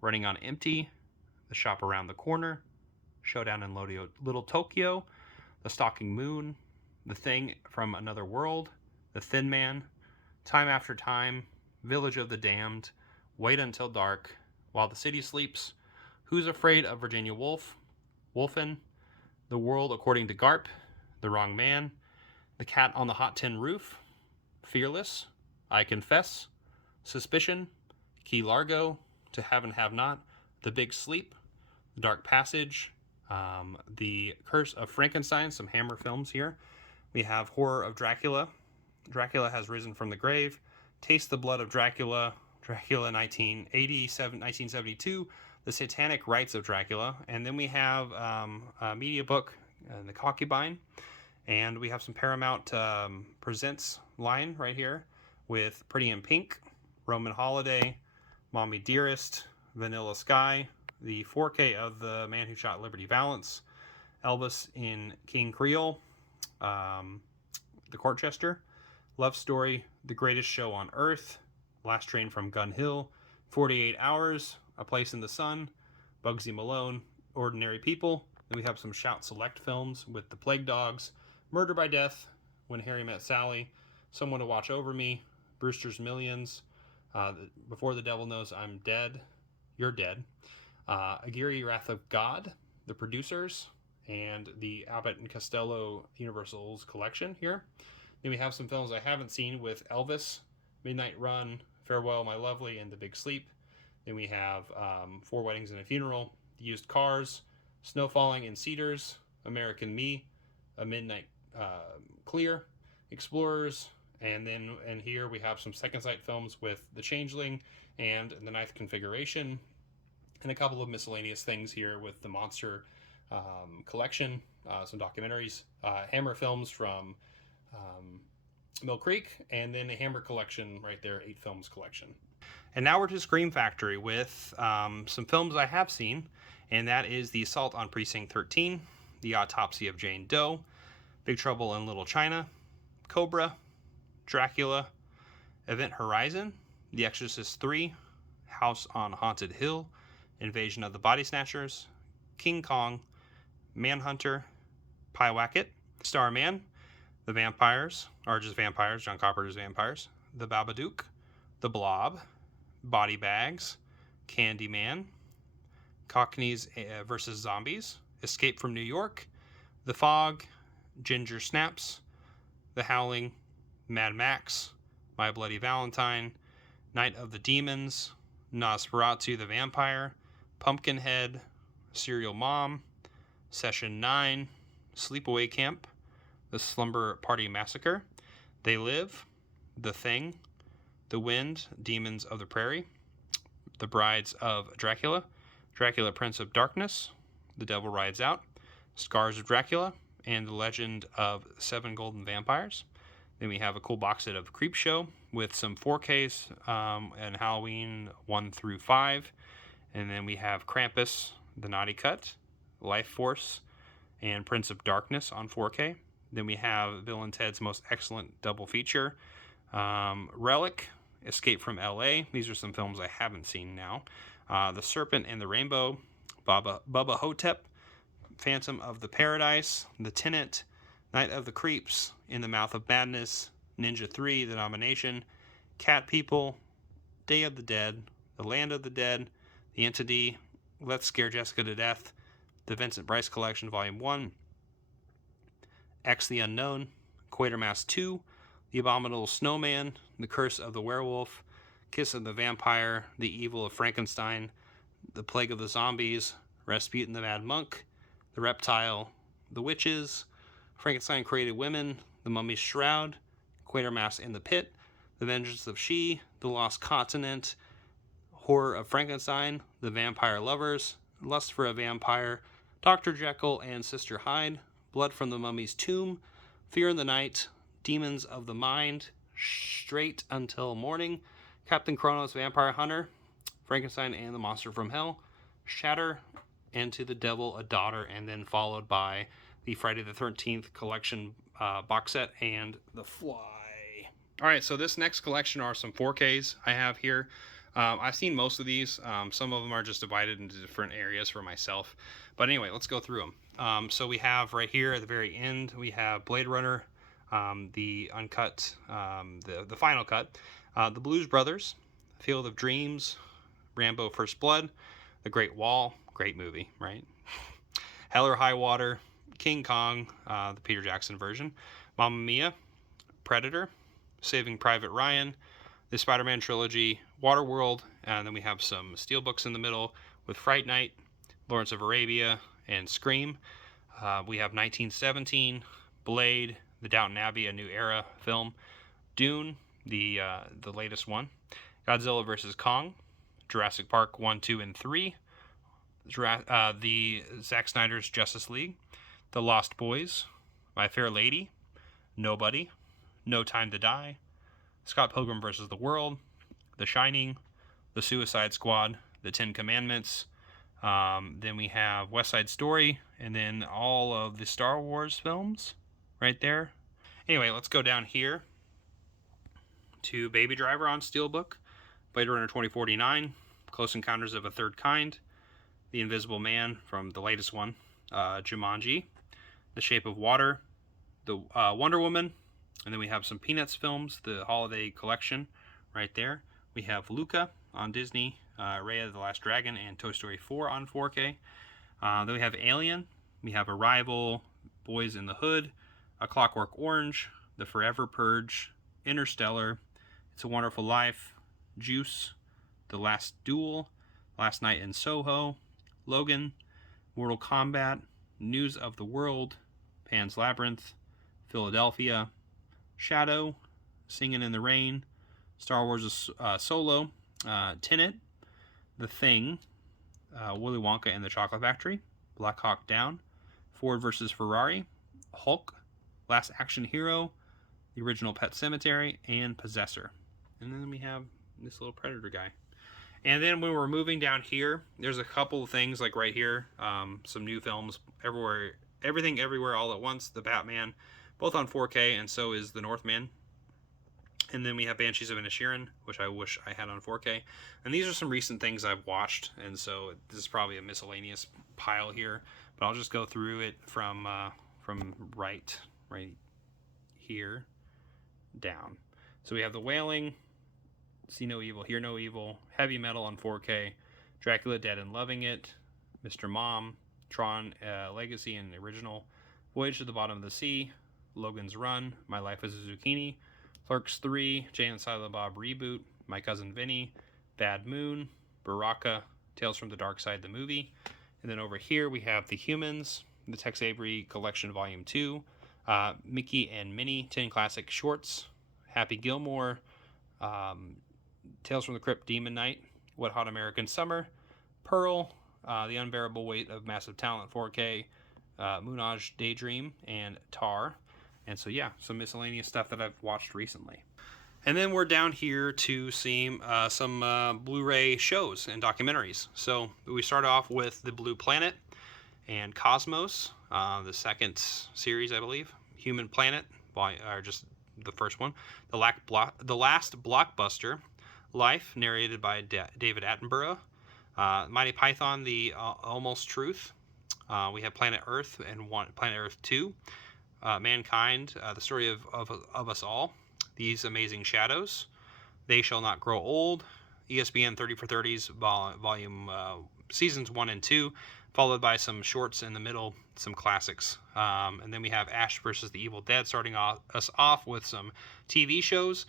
Running on Empty, The Shop Around the Corner, Showdown in Little Tokyo, The Stalking Moon, The Thing from Another World, The Thin Man, Time After Time, Village of the Damned, Wait Until Dark, While the City Sleeps, Who's Afraid of Virginia Woolf, Wolfen, The World According to Garp, The Wrong Man, The Cat on the Hot Tin Roof, Fearless, I Confess, Suspicion, Key Largo, To Have and Have Not, The Big Sleep, The Dark Passage, The Curse of Frankenstein, some Hammer films here. We have Horror of Dracula, Dracula Has Risen from the Grave, Taste the Blood of Dracula, Dracula 1972, The Satanic Rites of Dracula, and then we have a media book, The Concubine, and we have some Paramount Presents line right here with Pretty in Pink, Roman Holiday, Mommy Dearest, Vanilla Sky, the 4K of The Man Who Shot Liberty Valance, Elvis in King Creole, The Court Jester, Love Story, The Greatest Show on Earth, Last Train from Gun Hill, 48 Hours, A Place in the Sun, Bugsy Malone, Ordinary People. Then we have some Shout Select films with The Plague Dogs, Murder by Death, When Harry Met Sally, Someone to Watch Over Me, Brewster's Millions, Before the Devil Knows I'm Dead, You're Dead, Aguirre Wrath of God, The Producers, and the Abbott and Costello Universal's collection here. Then we have some films I haven't seen with Elvis, Midnight Run, Farewell My Lovely, and The Big Sleep. Then we have Four Weddings and a Funeral, Used Cars, Snow Falling in Cedars, American Me, A Midnight Clear, Explorers, and here we have some Second Sight films with The Changeling and The Ninth Configuration, and a couple of miscellaneous things here with the Monster collection, some documentaries, Hammer films from Mill Creek, and then a Hammer collection right there, 8 films collection. And now we're to Scream Factory with some films I have seen, and that is The Assault on Precinct 13, The Autopsy of Jane Doe, Big Trouble in Little China, Cobra, Dracula, Event Horizon, The Exorcist 3, House on Haunted Hill, Invasion of the Body Snatchers, King Kong, Manhunter, Pyewacket, Starman, The Vampires, or just Vampires, John Carpenter's Vampires. The Babadook, The Blob, Body Bags, Candyman, Cockneys versus Zombies, Escape from New York, The Fog, Ginger Snaps, The Howling, Mad Max, My Bloody Valentine, Night of the Demons, Nosferatu the Vampire, Pumpkinhead, Serial Mom, Session 9, Sleepaway Camp, The Slumber Party Massacre, They Live, The Thing, The Wind, Demons of the Prairie, The Brides of Dracula, Dracula Prince of Darkness, The Devil Rides Out, Scars of Dracula, and The Legend of Seven Golden Vampires. Then we have a cool box set of Creepshow with some 4Ks and Halloween 1 through 5. And then we have Krampus, The Naughty Cut, Life Force, and Prince of Darkness on 4K. Then we have Bill and Ted's Most Excellent Double Feature, Relic, Escape from LA. These are some films I haven't seen now. The Serpent and the Rainbow, Bubba Hotep, Phantom of the Paradise, The Tenant, Night of the Creeps, In the Mouth of Madness, Ninja 3, The Nomination, Cat People, Day of the Dead, The Land of the Dead, The Entity, Let's Scare Jessica to Death, The Vincent Price Collection Volume 1, X the Unknown, Quatermass 2, The Abominable Snowman, The Curse of the Werewolf, Kiss of the Vampire, The Evil of Frankenstein, The Plague of the Zombies, Rasputin the Mad Monk, The Reptile, The Witches, Frankenstein Created Women, The Mummy's Shroud, Quatermass in the Pit, The Vengeance of She, The Lost Continent, Horror of Frankenstein, The Vampire Lovers, Lust for a Vampire, Dr. Jekyll and Sister Hyde, Blood from the Mummy's Tomb, Fear in the Night, Demons of the Mind, Straight Until Morning, Captain Kronos Vampire Hunter, Frankenstein and the Monster from Hell, Shatter, and To the Devil a Daughter, and then followed by the Friday the 13th collection box set and The Fly. All right, so this next collection are some 4Ks I have here. I've seen most of these. Some of them are just divided into different areas for myself. But anyway, let's go through them. So we have right here at the very end, we have Blade Runner, the uncut, the final cut, The Blues Brothers, Field of Dreams, Rambo First Blood, The Great Wall, great movie, right? Hell or High Water, King Kong, the Peter Jackson version, Mamma Mia, Predator, Saving Private Ryan, the Spider-Man trilogy, Waterworld, and then we have some steelbooks in the middle with Fright Night, Lawrence of Arabia, and Scream. We have 1917, Blade, The Downton Abbey, A New Era film, Dune, the latest one, Godzilla vs. Kong, Jurassic Park 1, 2, and 3, the Zack Snyder's Justice League, The Lost Boys, My Fair Lady, Nobody, No Time to Die, Scott Pilgrim vs. the World, The Shining, The Suicide Squad, The Ten Commandments. Then we have West Side Story, and then all of the Star Wars films right there. Anyway, let's go down here to Baby Driver on Steelbook, Blade Runner 2049, Close Encounters of a Third Kind, The Invisible Man from the latest one, Jumanji, The Shape of Water, the Wonder Woman, and then we have some Peanuts films, the holiday collection right there. We have Luca on Disney, Raya the Last Dragon, and Toy Story 4 on 4K. Then we have Alien, we have Arrival, Boys in the Hood, A Clockwork Orange, The Forever Purge, Interstellar, It's a Wonderful Life, Juice, The Last Duel, Last Night in Soho, Logan, Mortal Kombat, News of the World, Pan's Labyrinth, Philadelphia, Shadow, Singing in the Rain, Star Wars Solo, Tenet, The Thing, Willy Wonka and the Chocolate Factory, Black Hawk Down, Ford vs. Ferrari, Hulk, Last Action Hero, the original Pet Sematary, and Possessor. And then we have this little Predator guy. And then when we're moving down here, there's a couple of things like right here, some new films, Everything Everywhere All at Once, The Batman, both on 4K, and so is The Northman. And then we have Banshees of Inisherin, which I wish I had on 4K. And these are some recent things I've watched, and so this is probably a miscellaneous pile here, but I'll just go through it from right here down. So we have The Wailing, See No Evil, Hear No Evil, Heavy Metal on 4K, Dracula Dead and Loving It, Mr. Mom, Tron Legacy and Original, Voyage to the Bottom of the Sea, Logan's Run, My Life as a Zucchini, Clerks 3, Jay and Silent Bob Reboot, My Cousin Vinny, Bad Moon, Baraka, Tales from the Dark Side, the movie. And then over here we have The Humans, the Tex Avery Collection Volume 2, Mickey and Minnie, 10 Classic Shorts, Happy Gilmore, Tales from the Crypt Demon Knight, Wet Hot American Summer, Pearl, The Unbearable Weight of Massive Talent 4K, Moonage Daydream, and Tar. And so yeah, some miscellaneous stuff that I've watched recently. And then we're down here to see some Blu-ray shows and documentaries. So we start off with The Blue Planet and Cosmos, the second series, I believe. Human Planet, or just the first one. The Last Blockbuster, Life, narrated by David Attenborough. Mighty Python, The Almost Truth. We have Planet Earth and Planet Earth 2. Mankind, The Story of Us All. These Amazing Shadows. They Shall Not Grow Old. ESPN 30 for 30s, volume seasons 1 and 2, followed by some shorts in the middle, some classics. And then we have Ash versus the Evil Dead, starting us off with some TV shows.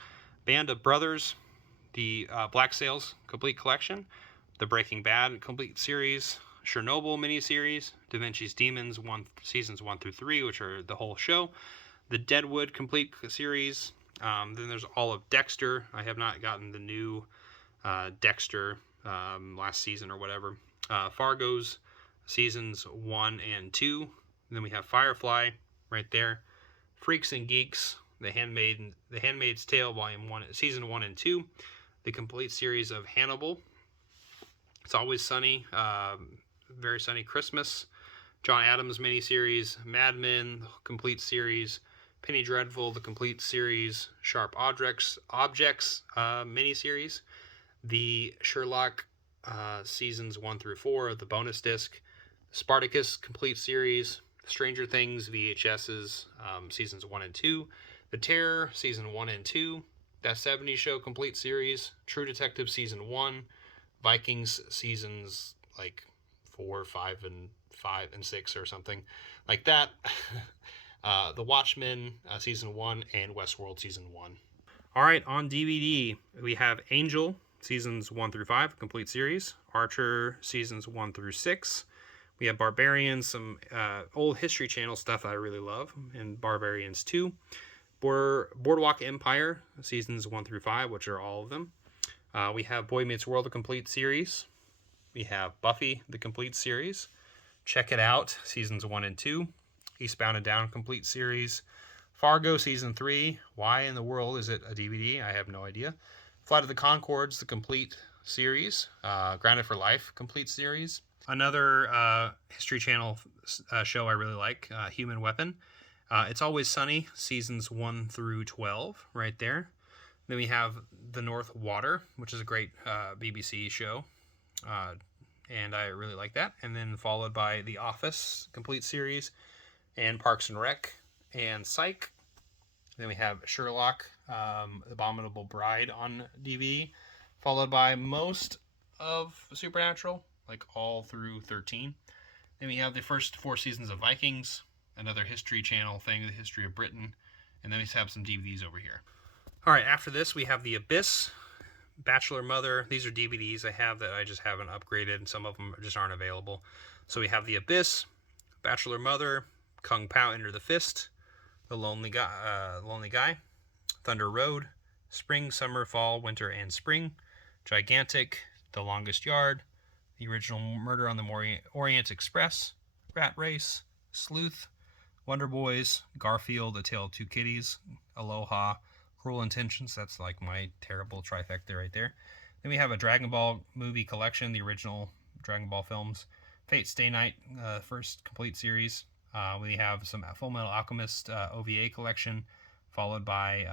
Band of Brothers, the Black Sails Complete Collection, the Breaking Bad Complete Series, Chernobyl miniseries, Da Vinci's Demons seasons 1 through 3, which are the whole show, the Deadwood Complete Series. Then there's all of Dexter. I have not gotten the new Dexter last season or whatever. Fargo's seasons 1 and 2. And then we have Firefly right there. Freaks and Geeks, The Handmaid's Tale, Volume 1, Season 1 and 2. The complete series of Hannibal. It's Always Sunny, Very Sunny Christmas. John Adams miniseries, Mad Men, complete series. Penny Dreadful, the complete series. Sharp Objects miniseries. The Sherlock seasons 1 through 4, the bonus disc. Spartacus complete series. Stranger Things VHS's seasons 1 and 2. The Terror season 1 and 2. That 70s Show complete series. True Detective season 1. Vikings seasons like 4, 5, and 6 or something like that. The Watchmen season 1 and Westworld season 1. All right, on DVD we have Angel seasons 1 through 5, complete series. Archer seasons 1 through 6. We have Barbarians, some old History Channel stuff that I really love, and Barbarians 2. Boardwalk Empire seasons 1 through 5, which are all of them. We have Boy Meets World, the complete series. We have Buffy, the complete series. Check It Out, seasons 1 and 2. Eastbound and Down, complete series. Fargo, season 3. Why in the world is it a DVD? I have no idea. Flight of the Conchords, the complete series. Grounded for Life, complete series. Another History Channel show I really like, Human Weapon. It's Always Sunny, seasons 1 through 12, right there. Then we have The North Water, which is a great BBC show, and I really like that. And then followed by The Office, complete series, and Parks and Rec, and Psych. Then we have Sherlock, Abominable Bride on DVD, followed by most of Supernatural, like all through 13. Then we have the first 4 seasons of Vikings, another History Channel thing, the history of Britain, and then we have some DVDs over here. All right, after this we have The Abyss, Bachelor Mother. These are DVDs I have that I just haven't upgraded, and some of them just aren't available. So we have The Abyss, Bachelor Mother, Kung Pao Enter the Fist, The Lonely Guy, Thunder Road, Spring, Summer, Fall, Winter, and Spring, Gigantic, The Longest Yard, The Original Murder on the Orient Express, Rat Race, Sleuth, Wonder Boys, Garfield, A Tale of Two Kitties, Aloha, Cruel Intentions. That's like my terrible trifecta right there. Then we have a Dragon Ball movie collection, the original Dragon Ball films. Fate Stay Night, first complete series. We have some Full Metal Alchemist OVA collection, followed by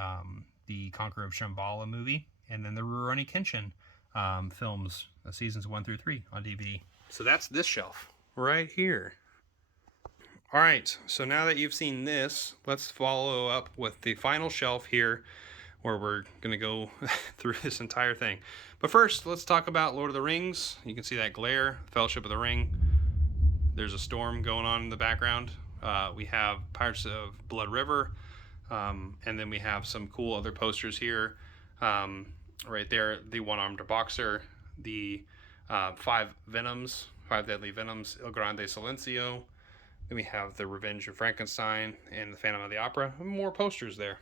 the Conqueror of Shambhala movie, and then the Rurouni Kenshin films, seasons 1 through 3 on DVD. So that's this shelf right here. All right, so now that you've seen this, let's follow up with the final shelf here where we're going to go through this entire thing. But first, let's talk about Lord of the Rings. You can see that glare, Fellowship of the Ring. There's a storm going on in the background. We have Pirates of Blood River, and then we have some cool other posters here. Right there, the One-Armed Boxer, the Five Deadly Venoms, Il Grande Silencio. Then we have The Revenge of Frankenstein and The Phantom of the Opera. More posters there.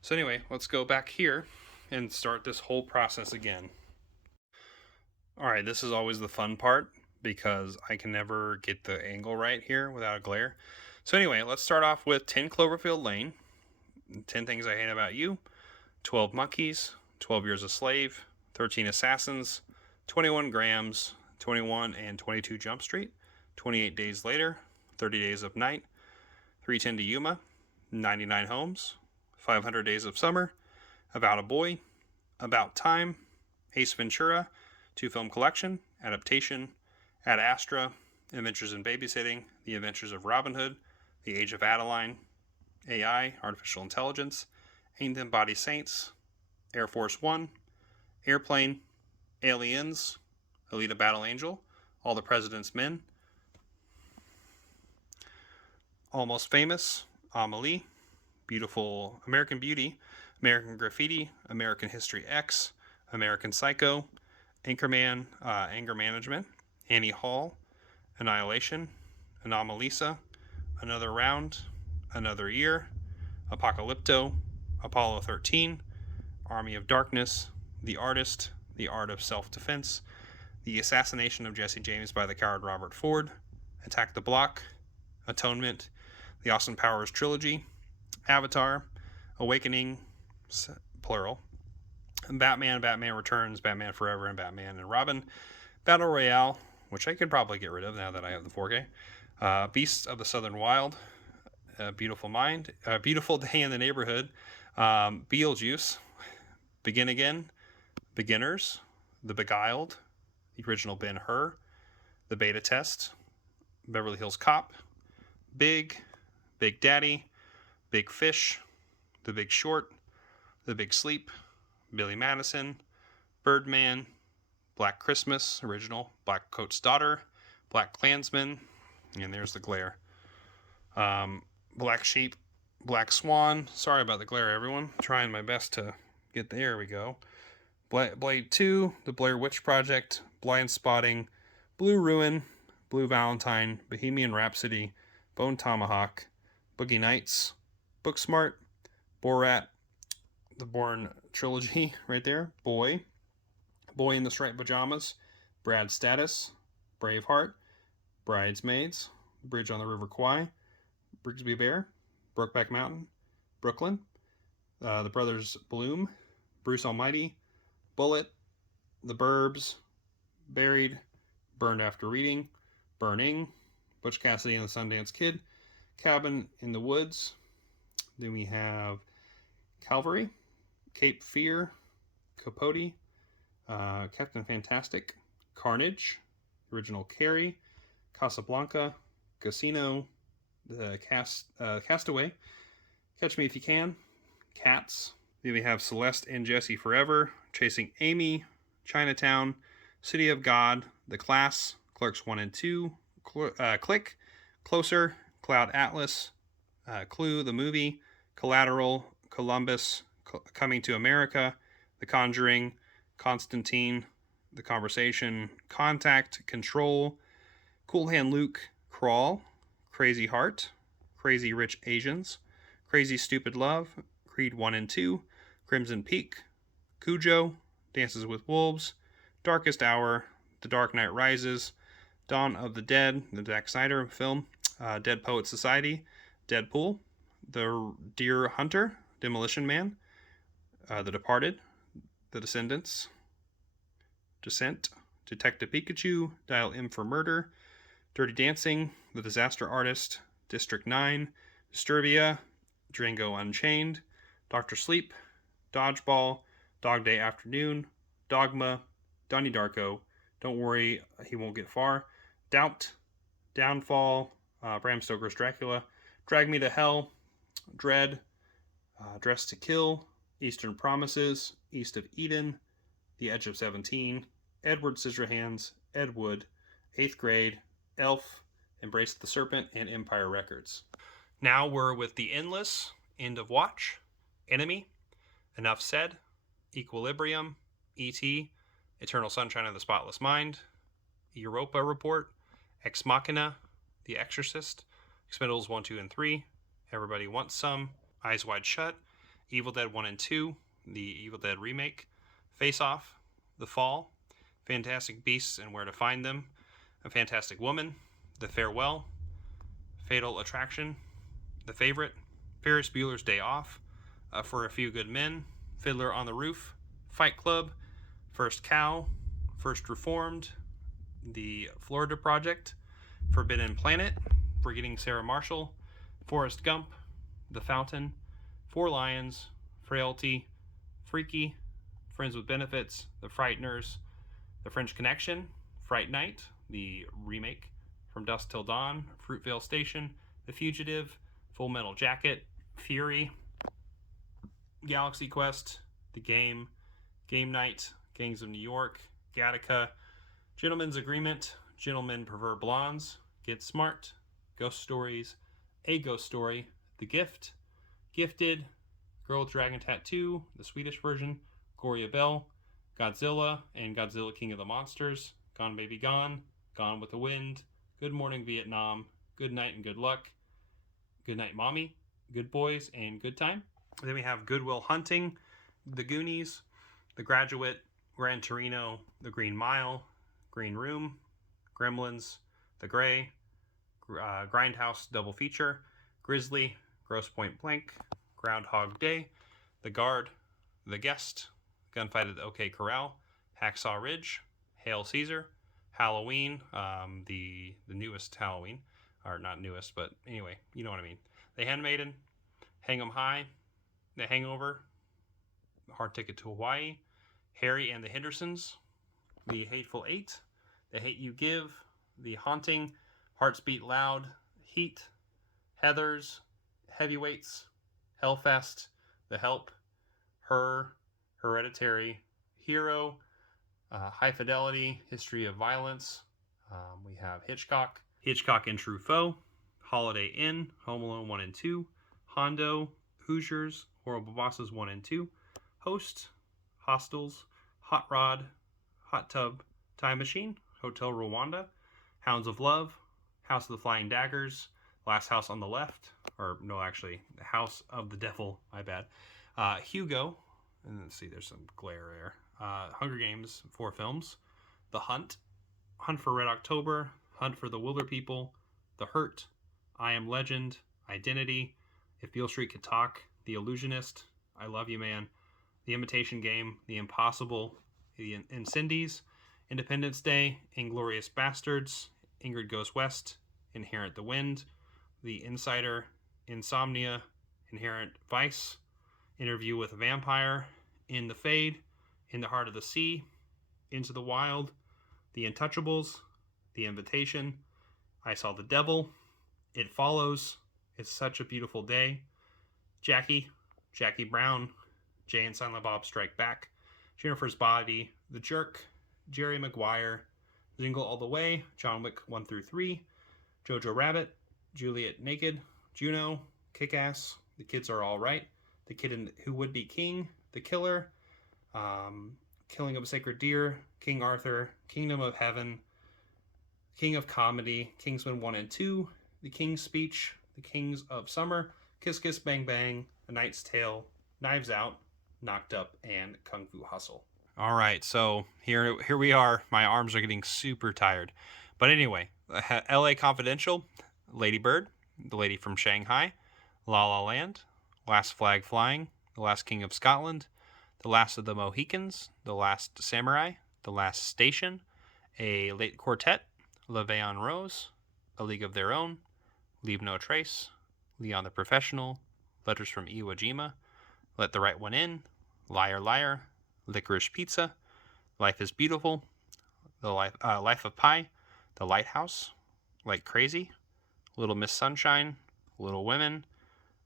So anyway, let's go back here and start this whole process again. All right, this is always the fun part because I can never get the angle right here without a glare. So anyway, let's start off with 10 Cloverfield Lane, 10 Things I Hate About You, 12 Monkeys, 12 Years a Slave, 13 Assassins, 21 Grams, 21 and 22 Jump Street, 28 Days Later, 30 Days of Night, 310 to Yuma, 99 Homes, 500 Days of Summer, About a Boy, About Time, Ace Ventura, 2-film collection, adaptation, Ad Astra, Adventures in Babysitting, The Adventures of Robin Hood, The Age of Adeline, AI, Artificial Intelligence, Ain't Body Saints, Air Force One, Airplane, Aliens, Alita Battle Angel, All the President's Men, Almost Famous, Amelie, Beautiful American Beauty, American Graffiti, American History X, American Psycho, Anchorman, Anger Management, Annie Hall, Annihilation, Anomalisa, Another Round, Another Year, Apocalypto, Apollo 13, Army of Darkness, The Artist, The Art of Self-Defense, The Assassination of Jesse James by the Coward Robert Ford, Attack the Block, Atonement, The Austin Powers Trilogy, Avatar, Awakening, plural, Batman, Batman Returns, Batman Forever, and Batman and Robin, Battle Royale, which I could probably get rid of now that I have the 4K, Beasts of the Southern Wild, Beautiful Mind, Beautiful Day in the Neighborhood, Beetlejuice, Begin Again, Beginners, The Beguiled, the original Ben-Hur, The Beta Test, Beverly Hills Cop, Big Daddy, Big Fish, The Big Short, The Big Sleep, Billy Madison, Birdman, Black Christmas, original, Black Coat's Daughter, Black Klansman, and there's the glare. Black Sheep, Black Swan, sorry about the glare, everyone. Trying my best to get there we go. Blade 2, The Blair Witch Project, Blind Spotting, Blue Ruin, Blue Valentine, Bohemian Rhapsody, Bone Tomahawk, Boogie Nights, Booksmart, Borat, the Bourne Trilogy right there, Boy in the Striped Pajamas, Brad Status, Braveheart, Bridesmaids, Bridge on the River Kwai, Brigsby Bear, Brokeback Mountain, Brooklyn, The Brothers Bloom, Bruce Almighty, Bullet, The Burbs, Buried, Burned After Reading, Burning, Butch Cassidy and the Sundance Kid, Cabin in the Woods. Then we have Calvary, Cape Fear, Capote, Captain Fantastic, Carnage, original Carrie, Casablanca, Casino, the Castaway, Catch Me If You Can, Cats. Then we have Celeste and Jesse Forever, Chasing Amy, Chinatown, City of God, The Class, Clerks 1 and 2, Click, Closer, Cloud Atlas, Clue, the movie, Collateral, Columbus, Coming to America, The Conjuring, Constantine, The Conversation, Contact, Control, Cool Hand Luke, Crawl, Crazy Heart, Crazy Rich Asians, Crazy Stupid Love, Creed 1 and 2, Crimson Peak, Cujo, Dances with Wolves, Darkest Hour, The Dark Knight Rises, Dawn of the Dead, the Zack Snyder film, Dead Poets Society, Deadpool, The Deer Hunter, Demolition Man, The Departed, The Descent, Detective Pikachu, Dial M for Murder, Dirty Dancing, The Disaster Artist, District 9, Disturbia, Django Unchained, Dr. Sleep, Dodgeball, Dog Day Afternoon, Dogma, Donnie Darko, Don't Worry, He Won't Get Far, Doubt, Downfall, Bram Stoker's Dracula, Drag Me to Hell, Dread, Dress to Kill, Eastern Promises, East of Eden, The Edge of 17, Edward Scissorhands, Ed Wood, 8th Grade, Elf, Embrace the Serpent, and Empire Records. Now we're with The Endless, End of Watch, Enemy, Enough Said, Equilibrium, E.T., Eternal Sunshine of the Spotless Mind, Europa Report, Ex Machina, The Exorcist, Expendables 1, 2, and 3, Everybody Wants Some, Eyes Wide Shut, Evil Dead 1 and 2, the Evil Dead remake, Face Off, The Fall, Fantastic Beasts and Where to Find Them, A Fantastic Woman, The Farewell, Fatal Attraction, The Favorite, Ferris Bueller's Day Off, For a Few Good Men, Fiddler on the Roof, Fight Club, First Cow, First Reformed, The Florida Project, Forbidden Planet, Forgetting Sarah Marshall, Forrest Gump, The Fountain, Four Lions, Frailty, Freaky, Friends with Benefits, The Frighteners, The French Connection, Fright Night, the remake, From Dusk Till Dawn, Fruitvale Station, The Fugitive, Full Metal Jacket, Fury, Galaxy Quest, The Game, Game Night, Gangs of New York, Gattaca, Gentleman's Agreement, Gentlemen Prefer Blondes, Get Smart, Ghost Stories, A Ghost Story, The Gift, Gifted, Girl with Dragon Tattoo, the Swedish version, Gloria Bell, Godzilla and Godzilla King of the Monsters, Gone Baby Gone, Gone with the Wind, Good Morning Vietnam, Good Night and Good Luck, Good Night Mommy, Good Boys, and Good Time. Then we have Good Will Hunting, The Goonies, The Graduate, Gran Torino, The Green Mile, Green Room, Gremlins, The Grey, Grindhouse Double Feature, Grizzly, Grosse Point Blank, Groundhog Day, The Guard, The Guest, Gunfight at the OK Corral, Hacksaw Ridge, Hail Caesar, Halloween, the newest Halloween, or not newest, but anyway, you know what I mean. The Handmaiden, Hang 'em High, The Hangover, Hard Ticket to Hawaii, Harry and the Hendersons, The Hateful Eight, The Hate You Give, The Haunting, Hearts Beat Loud, Heat, Heathers, Heavyweights, Hellfest, The Help, Her, Hereditary, Hero, High Fidelity, History of Violence. We have Hitchcock and Truffaut, Holiday Inn, Home Alone 1 and 2, Hondo, Hoosiers, Horrible Bosses 1 and 2, Host, Hostels, Hot Rod, Hot Tub, Time Machine, Hotel Rwanda, Hounds of Love, House of the Flying Daggers, Last House on the Left, or no, actually, House of the Devil, my bad. Hugo, and let's see, there's some glare there. Hunger Games, 4 films. The Hunt, Hunt for Red October, Hunt for the Wilder People, The Hurt, I Am Legend, Identity, If Beale Street Could Talk, The Illusionist, I Love You Man, The Imitation Game, The Impossible, The Incendies, Independence Day, Inglourious Bastards, Ingrid Goes West, Inherent the Wind, The Insider, Insomnia, Inherent Vice, Interview with a Vampire, In the Fade, In the Heart of the Sea, Into the Wild, The Untouchables, The Invitation, I Saw the Devil, It Follows, It's Such a Beautiful Day, Jackie Brown, Jay and Silent Bob Strike Back, Jennifer's Body, The Jerk, Jerry Maguire, Jingle All the Way, John Wick 1 through 3, Jojo Rabbit, Juliet Naked, Juno, Kick-Ass, The Kids Are All Right, The Kid Who Would Be King, The Killer, Killing of a Sacred Deer, King Arthur, Kingdom of Heaven, King of Comedy, Kingsman 1 and 2, The King's Speech, The Kings of Summer, Kiss Kiss Bang Bang, A Knight's Tale, Knives Out, Knocked Up, and Kung Fu Hustle. All right, so here we are. My arms are getting super tired. But anyway, L.A. Confidential, Lady Bird, The Lady from Shanghai, La La Land, Last Flag Flying, The Last King of Scotland, The Last of the Mohicans, The Last Samurai, The Last Station, A Late Quartet, Le Veillon Rose, A League of Their Own, Leave No Trace, Leon the Professional, Letters from Iwo Jima, Let the Right One In, Liar Liar, Licorice Pizza, Life is Beautiful, The Life of Pi, The Lighthouse, Like Crazy, Little Miss Sunshine, Little Women,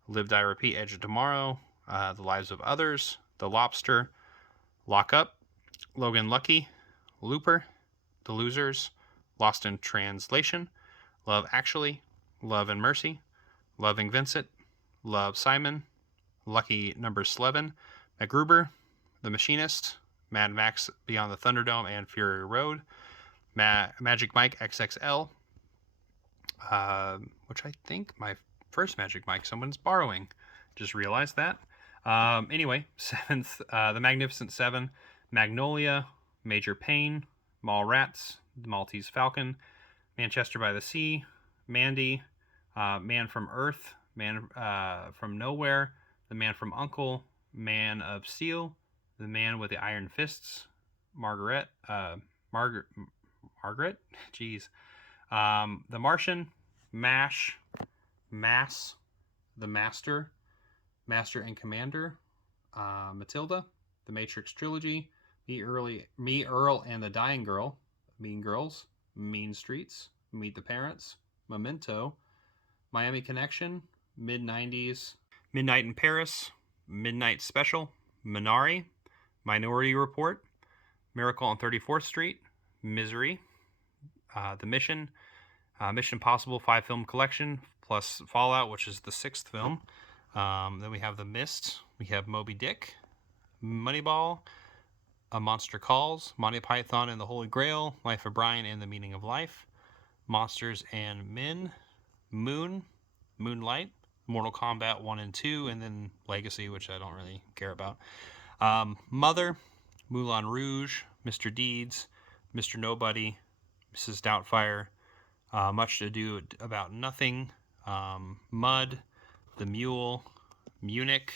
Live, Die, Repeat, Edge of Tomorrow, The Lives of Others, The Lobster, Lock Up, Logan Lucky, Looper, The Losers, Lost in Translation, Love Actually, Love and Mercy, Loving Vincent, Love Simon, Lucky Number 11, MacGruber, The Machinist, Mad Max Beyond the Thunderdome and Fury Road, Magic Mike XXL, which I think my first Magic Mike someone's borrowing. Just realized that. Anyway, seventh, The Magnificent Seven, Magnolia, Major Payne, Mallrats, The Maltese Falcon, Manchester by the Sea, Mandy, Man from Earth, Man from Nowhere, The Man from U.N.C.L.E., Man of Steel, The Man with the Iron Fists, Margaret, jeez, The Martian, MASH, Mass, The Master, Master and Commander, Matilda, The Matrix Trilogy, Me, Earl and the Dying Girl, Mean Girls, Mean Streets, Meet the Parents, Memento, Miami Connection, Mid-90s, Midnight in Paris, Midnight Special, Minari, Minority Report, Miracle on 34th Street, Misery, The Mission, Mission Impossible 5-film collection, plus Fallout, which is the 6th film. Then we have The Mist, we have Moby Dick, Moneyball, A Monster Calls, Monty Python and the Holy Grail, Life of Brian and the Meaning of Life, Monsters and Men, Moon, Moonlight, Mortal Kombat 1 and 2, and then Legacy, which I don't really care about. Mother, Moulin Rouge, Mr. Deeds, Mr. Nobody, Mrs. Doubtfire, Much Ado About Nothing, Mud, The Mule, Munich,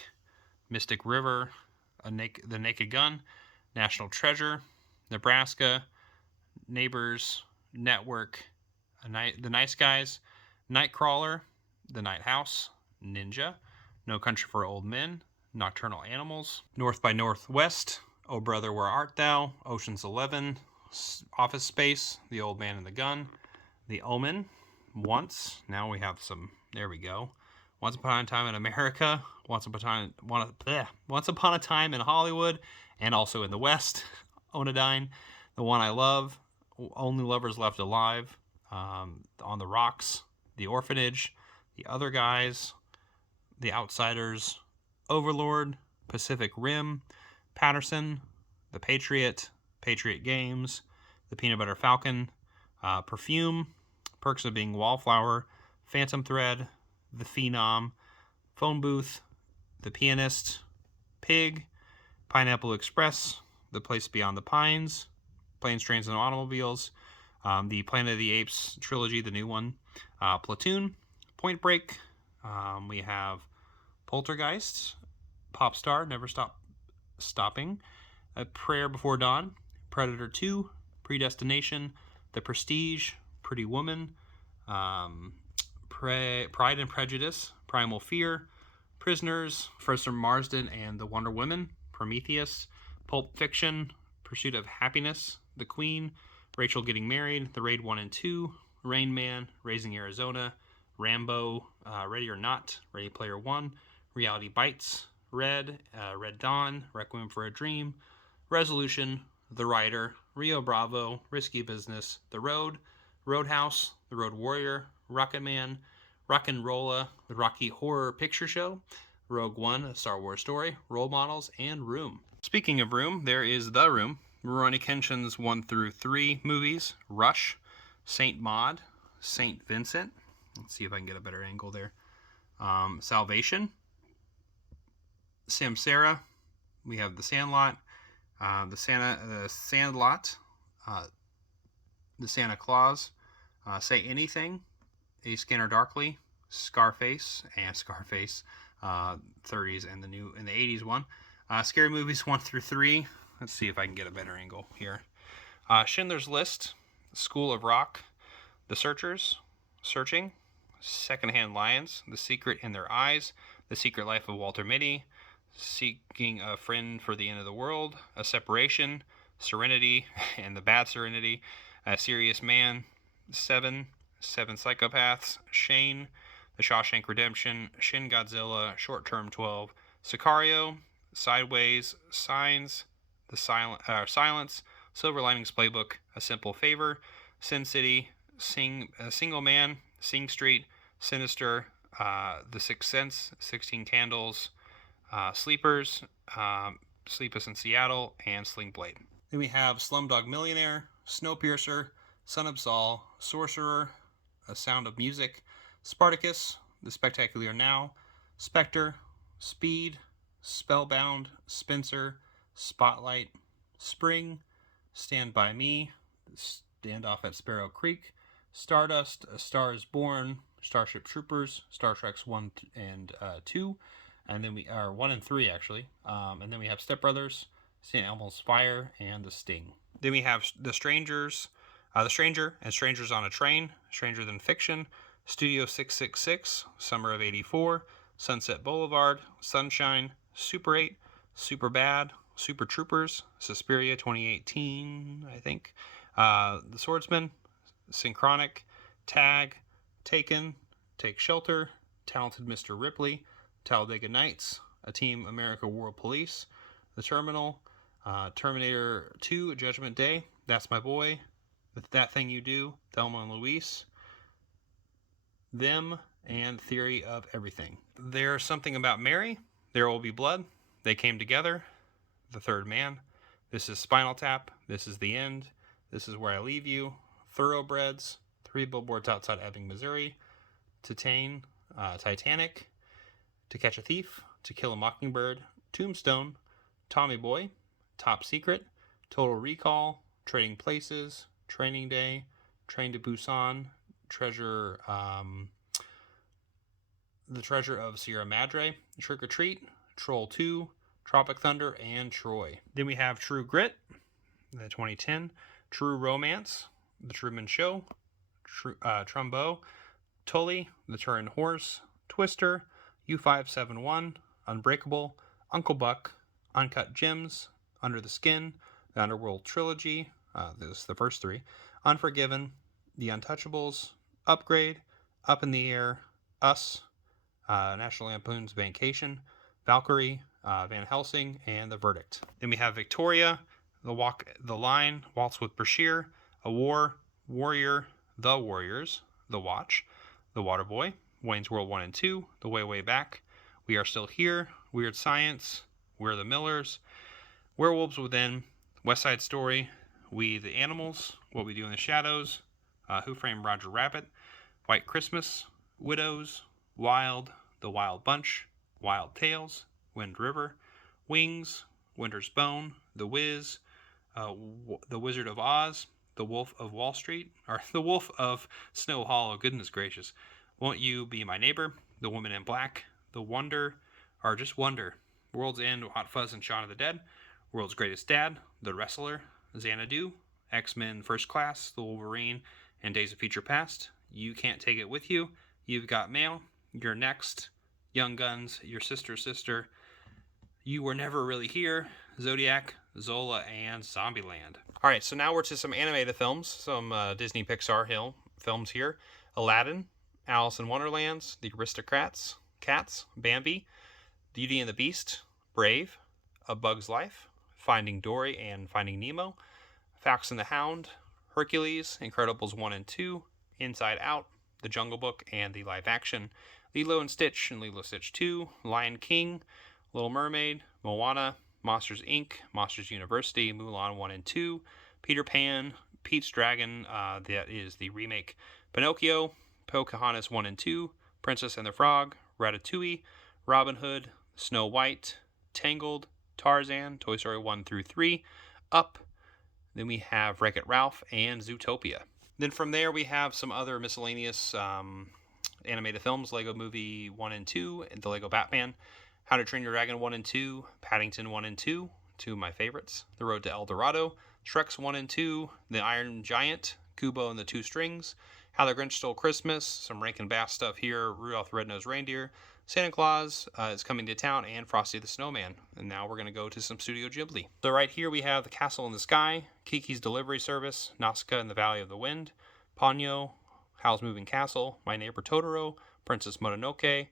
Mystic River, The Naked Gun, National Treasure, Nebraska, Neighbors, Network, The Nice Guys, Nightcrawler, The Night House, Ninja, No Country for Old Men, Nocturnal Animals, North by Northwest, Oh Brother, Where Art Thou, Ocean's 11, Office Space, The Old Man and the Gun, The Omen, Once, now we have some, there we go, Once Upon a Time in America, Once Upon a Time in Hollywood, and also in the West, Oneidine, The One I Love, Only Lovers Left Alive, On the Rocks, The Orphanage, The Other Guys, The Outsiders, Overlord, Pacific Rim, Patterson, The Patriot, Patriot Games, The Peanut Butter Falcon, Perfume, Perks of Being Wallflower, Phantom Thread, The Phenom, Phone Booth, The Pianist, Pig, Pineapple Express, The Place Beyond the Pines, Planes, Trains, and Automobiles, the Planet of the Apes trilogy, the new one, Platoon, Point Break, we have Poltergeist, Pop Star, Never Stop Stopping, A Prayer Before Dawn, Predator 2, Predestination, The Prestige, Pretty Woman, Pride and Prejudice, Primal Fear, Prisoners, First from Marsden and the Wonder Women, Prometheus, Pulp Fiction, Pursuit of Happiness, The Queen, Rachel Getting Married, The Raid 1 and 2, Rain Man, Raising Arizona, Rambo, Ready or Not, Ready Player One, Reality Bites, Red, Red Dawn, Requiem for a Dream, Resolution, The Rider, Rio Bravo, Risky Business, The Road, Roadhouse, The Road Warrior, Rocket Man, Rock'n'Rolla, The Rocky Horror Picture Show, Rogue One, A Star Wars Story, Role Models, and Room. Speaking of Room, there is The Room, Rurouni Kenshin's 1 through 3 movies, Rush, Saint Maud, Saint Vincent, let's see if I can get a better angle there, Salvation, Samsara, we have The Sandlot, the Sandlot, The Santa Claus, Say Anything, A Scanner Darkly, Scarface, 30s and the 80s one, Scary Movies 1 through 3. Let's see if I can get a better angle here. Schindler's List, School of Rock, The Searchers, Searching, Secondhand Lions, The Secret in Their Eyes, The Secret Life of Walter Mitty, Seeking a Friend for the End of the World, A Separation, Serenity and the Bad Serenity, A Serious Man, Seven, Seven Psychopaths, Shane, The Shawshank Redemption, Shin Godzilla, Short Term 12, Sicario, Sideways, Signs, Silence, Silver Linings Playbook, A Simple Favor, Sin City, Single Man, Sing Street, Sinister, The Sixth Sense, 16 Candles, Sleepers, Sleepless in Seattle, and Sling Blade. Then we have Slumdog Millionaire, Snowpiercer, Son of Saul, Sorcerer, A Sound of Music, Spartacus, The Spectacular Now, Spectre, Speed, Spellbound, Spencer, Spotlight, Spring, Stand By Me, Standoff at Sparrow Creek, Stardust, A Star Is Born, Starship Troopers, Star Treks 1 and 2, and then we are 1 and 3 actually, and then we have Step Brothers, St. Elmo's Fire, and The Sting. Then we have The Strangers, The Stranger, and Strangers on a Train, Stranger Than Fiction, Studio 666, Summer of '84, Sunset Boulevard, Sunshine, Super 8, Super Bad, Super Troopers, Suspiria 2018, I think, The Swordsman, Synchronic, Tag, Taken, Take Shelter, Talented Mr. Ripley, Talladega Nights, A Team America World Police, The Terminal, Terminator 2, Judgment Day, That's My Boy, That Thing You Do, Thelma and Louise, Them, and Theory of Everything. There's Something About Mary, There Will Be Blood, They Came Together, The Third Man, This Is Spinal Tap, This Is the End, This Is Where I Leave You, Thoroughbreds, 3 Billboards Outside Ebbing, Missouri, Titanic, To Catch a Thief, To Kill a Mockingbird, Tombstone, Tommy Boy, Top Secret, Total Recall, Trading Places, Training Day, Train to Busan, The Treasure of Sierra Madre, Trick or Treat, Troll 2, Tropic Thunder, and Troy. Then we have True Grit, the 2010, True Romance, The Truman Show, Trumbo, Tully, The Turin Horse, Twister, U571, Unbreakable, Uncle Buck, Uncut Gems, Under the Skin, The Underworld Trilogy, this is the first 3, Unforgiven, The Untouchables, Upgrade, Up in the Air, Us, National Lampoon's Vacation, Valkyrie, Van Helsing, and The Verdict. Then we have Victoria, The Walk the Line, Waltz with Bashir, A War, Warrior, The Warriors, The Watch, The Waterboy, Wayne's World 1 and 2, The Way Way Back, We Are Still Here, Weird Science, We're the Millers, Werewolves Within, West Side Story, We the Animals, What We Do in the Shadows, Who Framed Roger Rabbit, White Christmas, Widows, Wild, The Wild Bunch, Wild Tales, Wind River, Wings, Winter's Bone, The Wiz, The Wizard of Oz, The Wolf of Wall Street, or The Wolf of Snow Hollow, goodness gracious, Won't You Be My Neighbor, The Woman in Black, The Wonder, or Just Wonder, World's End, Hot Fuzz and Shaun of the Dead, World's Greatest Dad, The Wrestler, Xanadu, X-Men First Class, The Wolverine, and Days of Future Past, You Can't Take It With You, You've Got Mail, You're Next, Young Guns, Your Sister's Sister, You Were Never Really Here, Zodiac, Zola, and Zombieland. Alright, so now we're to some animated films, some Disney Pixar films here. Aladdin, Alice in Wonderlands, The Aristocrats, Cats, Bambi, Beauty and the Beast, Brave, A Bug's Life, Finding Dory and Finding Nemo, Fox and the Hound, Hercules, Incredibles 1 and 2, Inside Out, The Jungle Book and the live action, Lilo and Stitch and Lilo Stitch 2, Lion King, Little Mermaid, Moana, Monsters Inc., Monsters University, Mulan 1 and 2, Peter Pan, Pete's Dragon, that is the remake, Pinocchio, Pocahontas 1 and 2, Princess and the Frog, Ratatouille, Robin Hood, Snow White, Tangled, Tarzan, Toy Story 1 through 3, Up, then we have Wreck-It Ralph, and Zootopia. Then from there we have some other miscellaneous animated films, Lego Movie 1 and 2, The Lego Batman, How to Train Your Dragon 1 and 2, Paddington 1 and 2, two of my favorites, The Road to El Dorado, Shreks 1 and 2, The Iron Giant, Kubo and the Two Strings, How the Grinch Stole Christmas, some Rankin Bass stuff here, Rudolph the Red-Nosed Reindeer, Santa Claus is Coming to Town, and Frosty the Snowman. And now we're going to go to some Studio Ghibli. So right here we have The Castle in the Sky, Kiki's Delivery Service, Nausicaa and the Valley of the Wind, Ponyo, Howl's Moving Castle, My Neighbor Totoro, Princess Mononoke,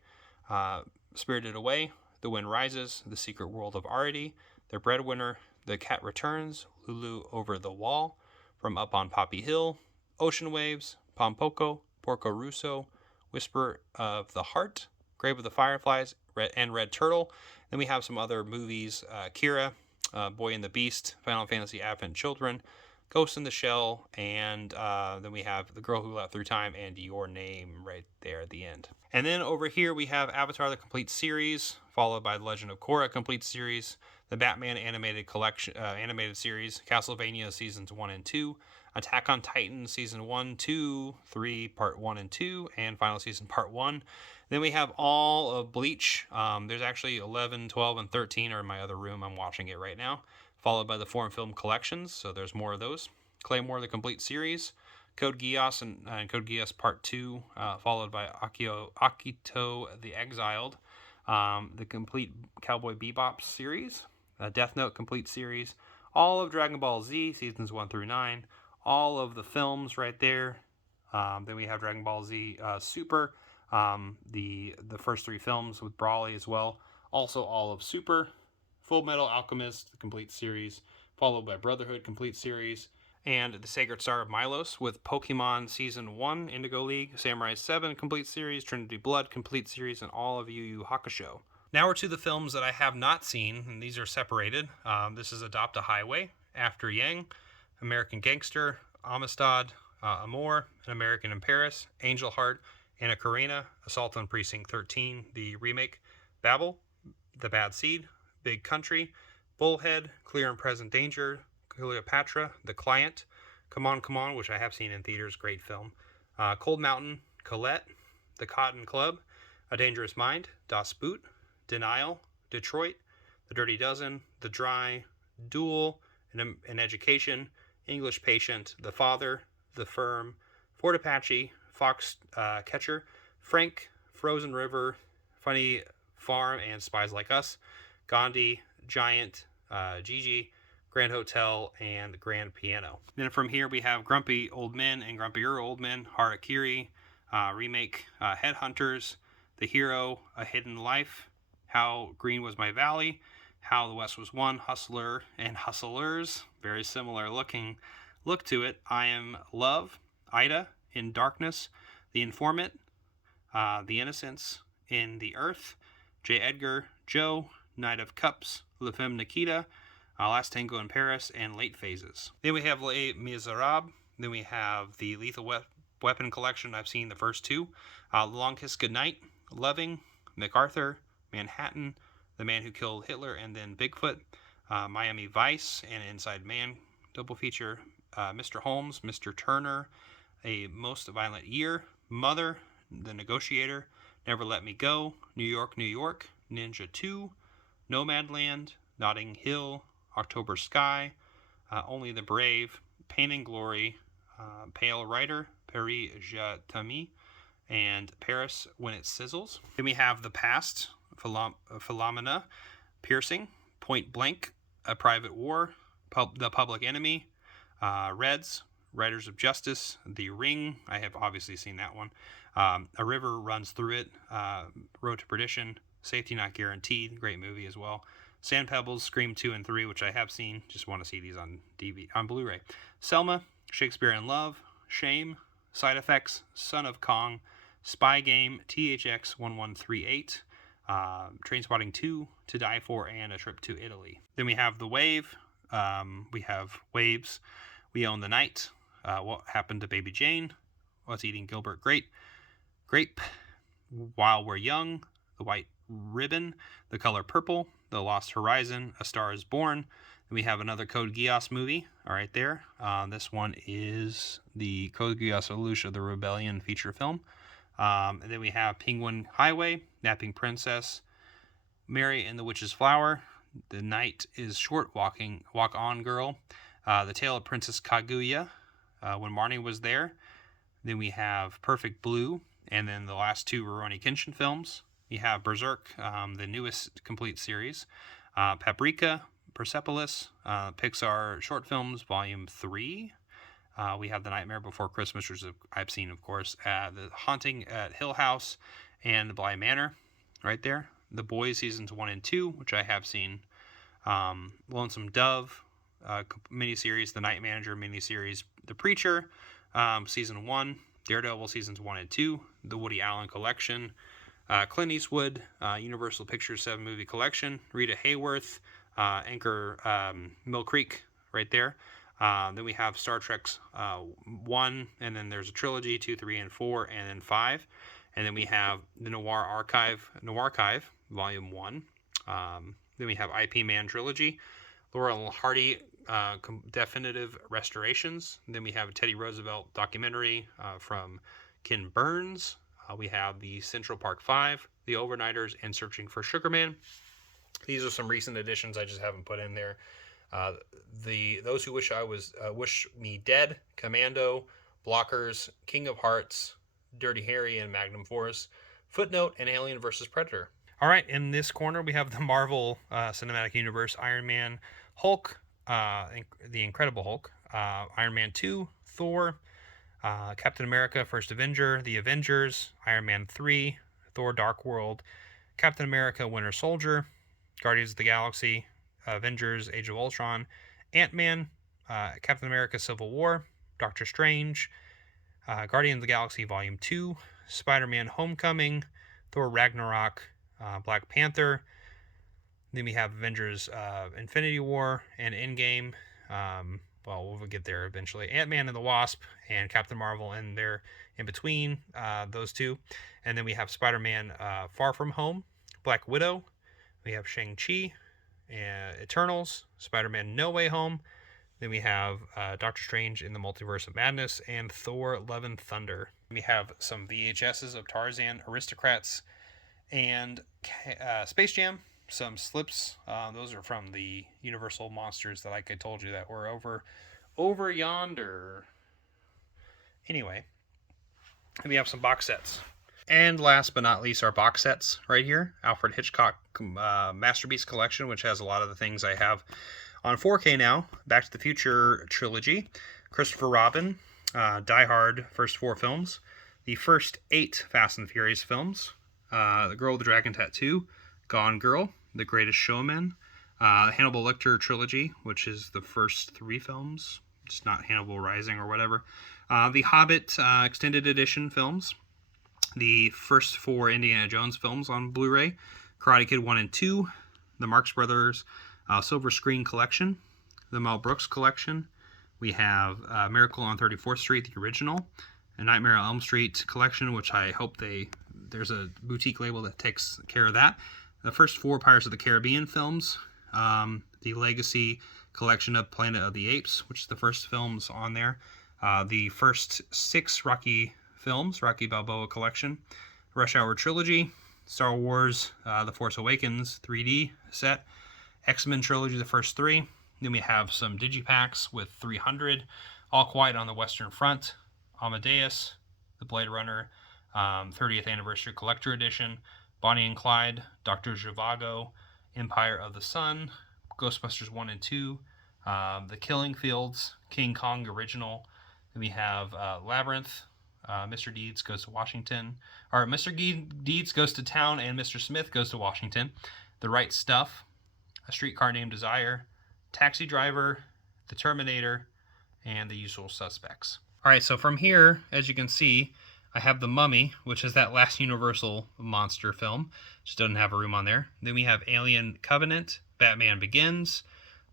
Spirited Away, The Wind Rises, The Secret World of Arity, The Breadwinner, The Cat Returns, Lulu Over the Wall, From Up on Poppy Hill, Ocean Waves, Pompoko, Porco Rosso, Whisper of the Heart, Grave of the Fireflies, and Red Turtle. Then we have some other movies, Kira, Boy and the Beast, Final Fantasy Advent Children, Ghost in the Shell, and then we have The Girl Who Leapt Through Time and Your Name right there at the end. And then over here we have Avatar the Complete Series, followed by The Legend of Korra Complete Series, the Batman animated collection, animated series, Castlevania Seasons 1 and 2, Attack on Titan Season 1, 2, 3, Part 1 and 2, and Final Season Part 1. Then we have all of Bleach. There's actually 11, 12, and 13 are in my other room. I'm watching it right now. Followed by the Foreign Film Collections, so there's more of those. Claymore, the Complete Series. Code Geass and Code Geass Part 2, followed by Akito the Exiled. The Complete Cowboy Bebop series. Death Note Complete Series. All of Dragon Ball Z, Seasons 1 through 9. All of the films right there. Then we have Dragon Ball Z Super. The first 3 films with Brawly as well. Also all of Super. Full Metal Alchemist, the Complete Series, followed by Brotherhood Complete Series, and The Sacred Star of Milos with Pokemon Season 1, Indigo League, Samurai 7 Complete Series, Trinity Blood Complete Series, and all of Yu Yu Hakusho. Now we're to the films that I have not seen, and these are separated. This is Adopt a Highway, After Yang, American Gangster, Amistad, Amour, An American in Paris, Angel Heart, Anna Karenina, Assault on Precinct 13, the remake, Babel, The Bad Seed, Big Country, Bullhead, Clear and Present Danger, Cleopatra, The Client, Come On, which I have seen in theaters, great film, Cold Mountain, Colette, The Cotton Club, A Dangerous Mind, Das Boot, Denial, Detroit, The Dirty Dozen, The Dry, Duel, An Education, English Patient, The Father, The Firm, Fort Apache, Fox Catcher, Frank, Frozen River, Funny Farm, and Spies Like Us, Gandhi, Giant, Gigi, Grand Hotel, and Grand Piano. Then from here we have Grumpy Old Men and Grumpier Old Men, Harakiri, remake, Headhunters, The Hero, A Hidden Life, How Green Was My Valley, How the West Was Won, Hustler and Hustlers, very similar look to it. I Am Love, Ida, In Darkness, The Informant, The Innocents, In the Earth, J. Edgar, Joe, Knight of Cups, La Femme Nikita, Last Tango in Paris, and Late Phases. Then we have Les Miserables. Then we have the Lethal Weapon Collection. I've seen the first 2. Long Kiss Goodnight, Loving, MacArthur, Manhattan, The Man Who Killed Hitler, and then Bigfoot, Miami Vice, and Inside Man double feature, Mr. Holmes, Mr. Turner, A Most Violent Year, Mother, The Negotiator, Never Let Me Go, New York, Ninja 2, Nomadland, Notting Hill, October Sky, Only the Brave, Pain and Glory, Pale Rider, Paris Je t'aime, and Paris When It Sizzles. Then we have The Past, Philomena, Piercing, Point Blank, A Private War, The Public Enemy, Reds, Riders of Justice, The Ring, I have obviously seen that one, A River Runs Through It, Road to Perdition, Safety Not Guaranteed, great movie as well, Sand Pebbles, Scream 2 and 3, which I have seen, just want to see these on Blu-ray, Selma, Shakespeare in Love, Shame, Side Effects, Son of Kong, Spy Game, THX 1138, Trainspotting 2, To Die For, and A Trip to Italy. Then we have The Wave, we have Waves, We Own the Night, What Happened to Baby Jane, What's Eating Gilbert Grape, While We're Young, The White Ribbon, The Color Purple, The Lost Horizon, A Star Is Born. Then we have another Code Geass movie, all right there. This one is the Code Geass Elusia, the Rebellion feature film. And then we have Penguin Highway, Napping Princess, Mary and the Witch's Flower, The Night is Short, Walk On Girl, The Tale of Princess Kaguya, When Marnie Was There. Then we have Perfect Blue, and then the last 2 Rurouni Kenshin films. We have Berserk, the newest complete series, Paprika, Persepolis, Pixar Short Films Volume 3, We have The Nightmare Before Christmas, which I've seen, of course. The Haunting at Hill House and The Bly Manor, right there. The Boys seasons 1 and 2, which I have seen. Lonesome Dove miniseries, The Night Manager miniseries, The Preacher season 1, Daredevil seasons 1 and 2, The Woody Allen Collection, Clint Eastwood Universal Pictures 7-movie collection, Rita Hayworth, Anchor Mill Creek, right there. Then we have Star Trek's 1, and then there's a trilogy, 2, 3, and 4, and then 5. And then we have the Noir Archive, Volume 1. Then we have IP Man Trilogy, Laurel Hardy Definitive Restorations. Then we have a Teddy Roosevelt documentary from Ken Burns. We have the Central Park 5, The Overnighters, and Searching for Sugar Man. These are some recent additions I just haven't put in there. Those Who Wish I Was Wish Me Dead, Commando, Blockers, King of Hearts, Dirty Harry, and Magnum Force, Footnote, and Alien vs. Predator. All right, in this corner we have the Marvel Cinematic Universe, Iron Man, Hulk, the Incredible Hulk, Iron Man 2, Thor, Captain America, First Avenger, The Avengers, Iron Man 3, Thor Dark World, Captain America, Winter Soldier, Guardians of the Galaxy, Avengers, Age of Ultron, Ant-Man, Captain America, Civil War, Doctor Strange, Guardians of the Galaxy Volume 2, Spider-Man Homecoming, Thor Ragnarok, Black Panther. Then we have Avengers Infinity War and Endgame. We'll get there eventually. Ant-Man and the Wasp and Captain Marvel, and they're in between those two. And then we have Spider-Man Far From Home, Black Widow. We have Shang-Chi, Eternals, Spider-Man No Way Home. Then we have Doctor Strange in the Multiverse of Madness and Thor Love and Thunder. We have some VHSs of Tarzan, Aristocrats, and Space Jam. Some slips. Those are from the Universal Monsters that, like I told you, that were over yonder. Anyway, and we have some box sets. And last but not least, our box sets right here. Alfred Hitchcock Masterpiece Collection, which has a lot of the things I have on 4K now. Back to the Future trilogy. Christopher Robin, Die Hard, first 4 films. The first 8 Fast and Furious films. The Girl with the Dragon Tattoo, Gone Girl, The Greatest Showman, Hannibal Lecter trilogy, which is the first 3 films. It's not Hannibal Rising or whatever. The Hobbit extended edition films. The first 4 Indiana Jones films on Blu-ray, Karate Kid 1 and 2, the Marx Brothers Silver Screen Collection, the Mel Brooks Collection. We have Miracle on 34th Street, the original, a Nightmare on Elm Street collection, which I hope there's a boutique label that takes care of that. The first 4 Pirates of the Caribbean films, the Legacy collection of Planet of the Apes, which is the first films on there. The first 6 Rocky films, Rocky Balboa collection, Rush Hour trilogy, Star Wars, The Force Awakens 3D set, X-Men trilogy, the first 3. Then we have some digipacks with 300, All Quiet on the Western Front, Amadeus, the Blade Runner 30th Anniversary Collector Edition, Bonnie and Clyde, Dr. Zhivago, Empire of the Sun, Ghostbusters 1 and 2, The Killing Fields, King Kong Original. Then we have Labyrinth, Mr. Deeds Goes to Washington, or Mr. Deeds Goes to Town, and Mr. Smith Goes to Washington, The Right Stuff, A Streetcar Named Desire, Taxi Driver, The Terminator, and The Usual Suspects. All right, so from here, as you can see, I have The Mummy, which is that last Universal monster film. Just doesn't have a room on there. Then we have Alien Covenant, Batman Begins,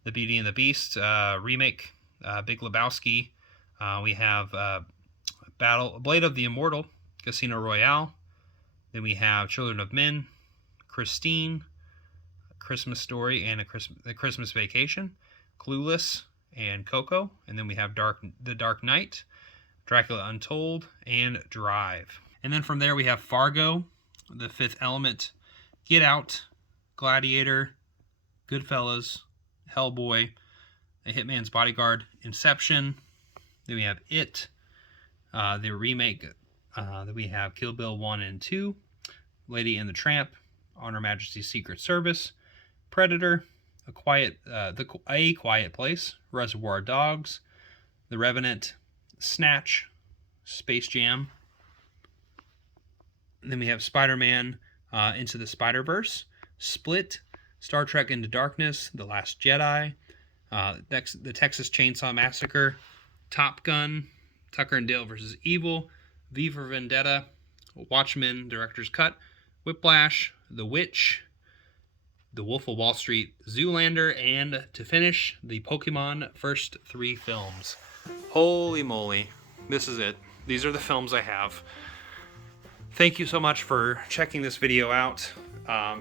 The Beauty and the Beast remake, Big Lebowski. We have Blade of the Immortal, Casino Royale. Then we have Children of Men, Christine, Christmas Story, and The Christmas Vacation, Clueless, and Coco. And then we have The Dark Knight, Dracula Untold, and Drive. And then from there we have Fargo, The Fifth Element, Get Out, Gladiator, Goodfellas, Hellboy, The Hitman's Bodyguard, Inception. Then we have It, the remake. Then we have Kill Bill 1 and 2, Lady and the Tramp, On Her Majesty's Secret Service, Predator, A Quiet Place, Reservoir Dogs, The Revenant, Snatch, Space Jam. And then we have Spider-Man Into the Spider-Verse, Split, Star Trek Into Darkness, The Last Jedi, the Texas Chainsaw Massacre, Top Gun, Tucker and Dale vs. Evil, V for Vendetta, Watchmen Director's Cut, Whiplash, The Witch, The Wolf of Wall Street, Zoolander, and to finish, the Pokemon first 3 films. Holy moly, this is it. These are the films I have. Thank you so much for checking this video out.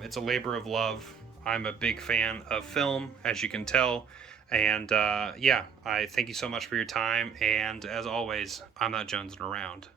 It's a labor of love. I'm a big fan of film, as you can tell. And yeah, I thank you so much for your time. And as always, I'm not jonesing around.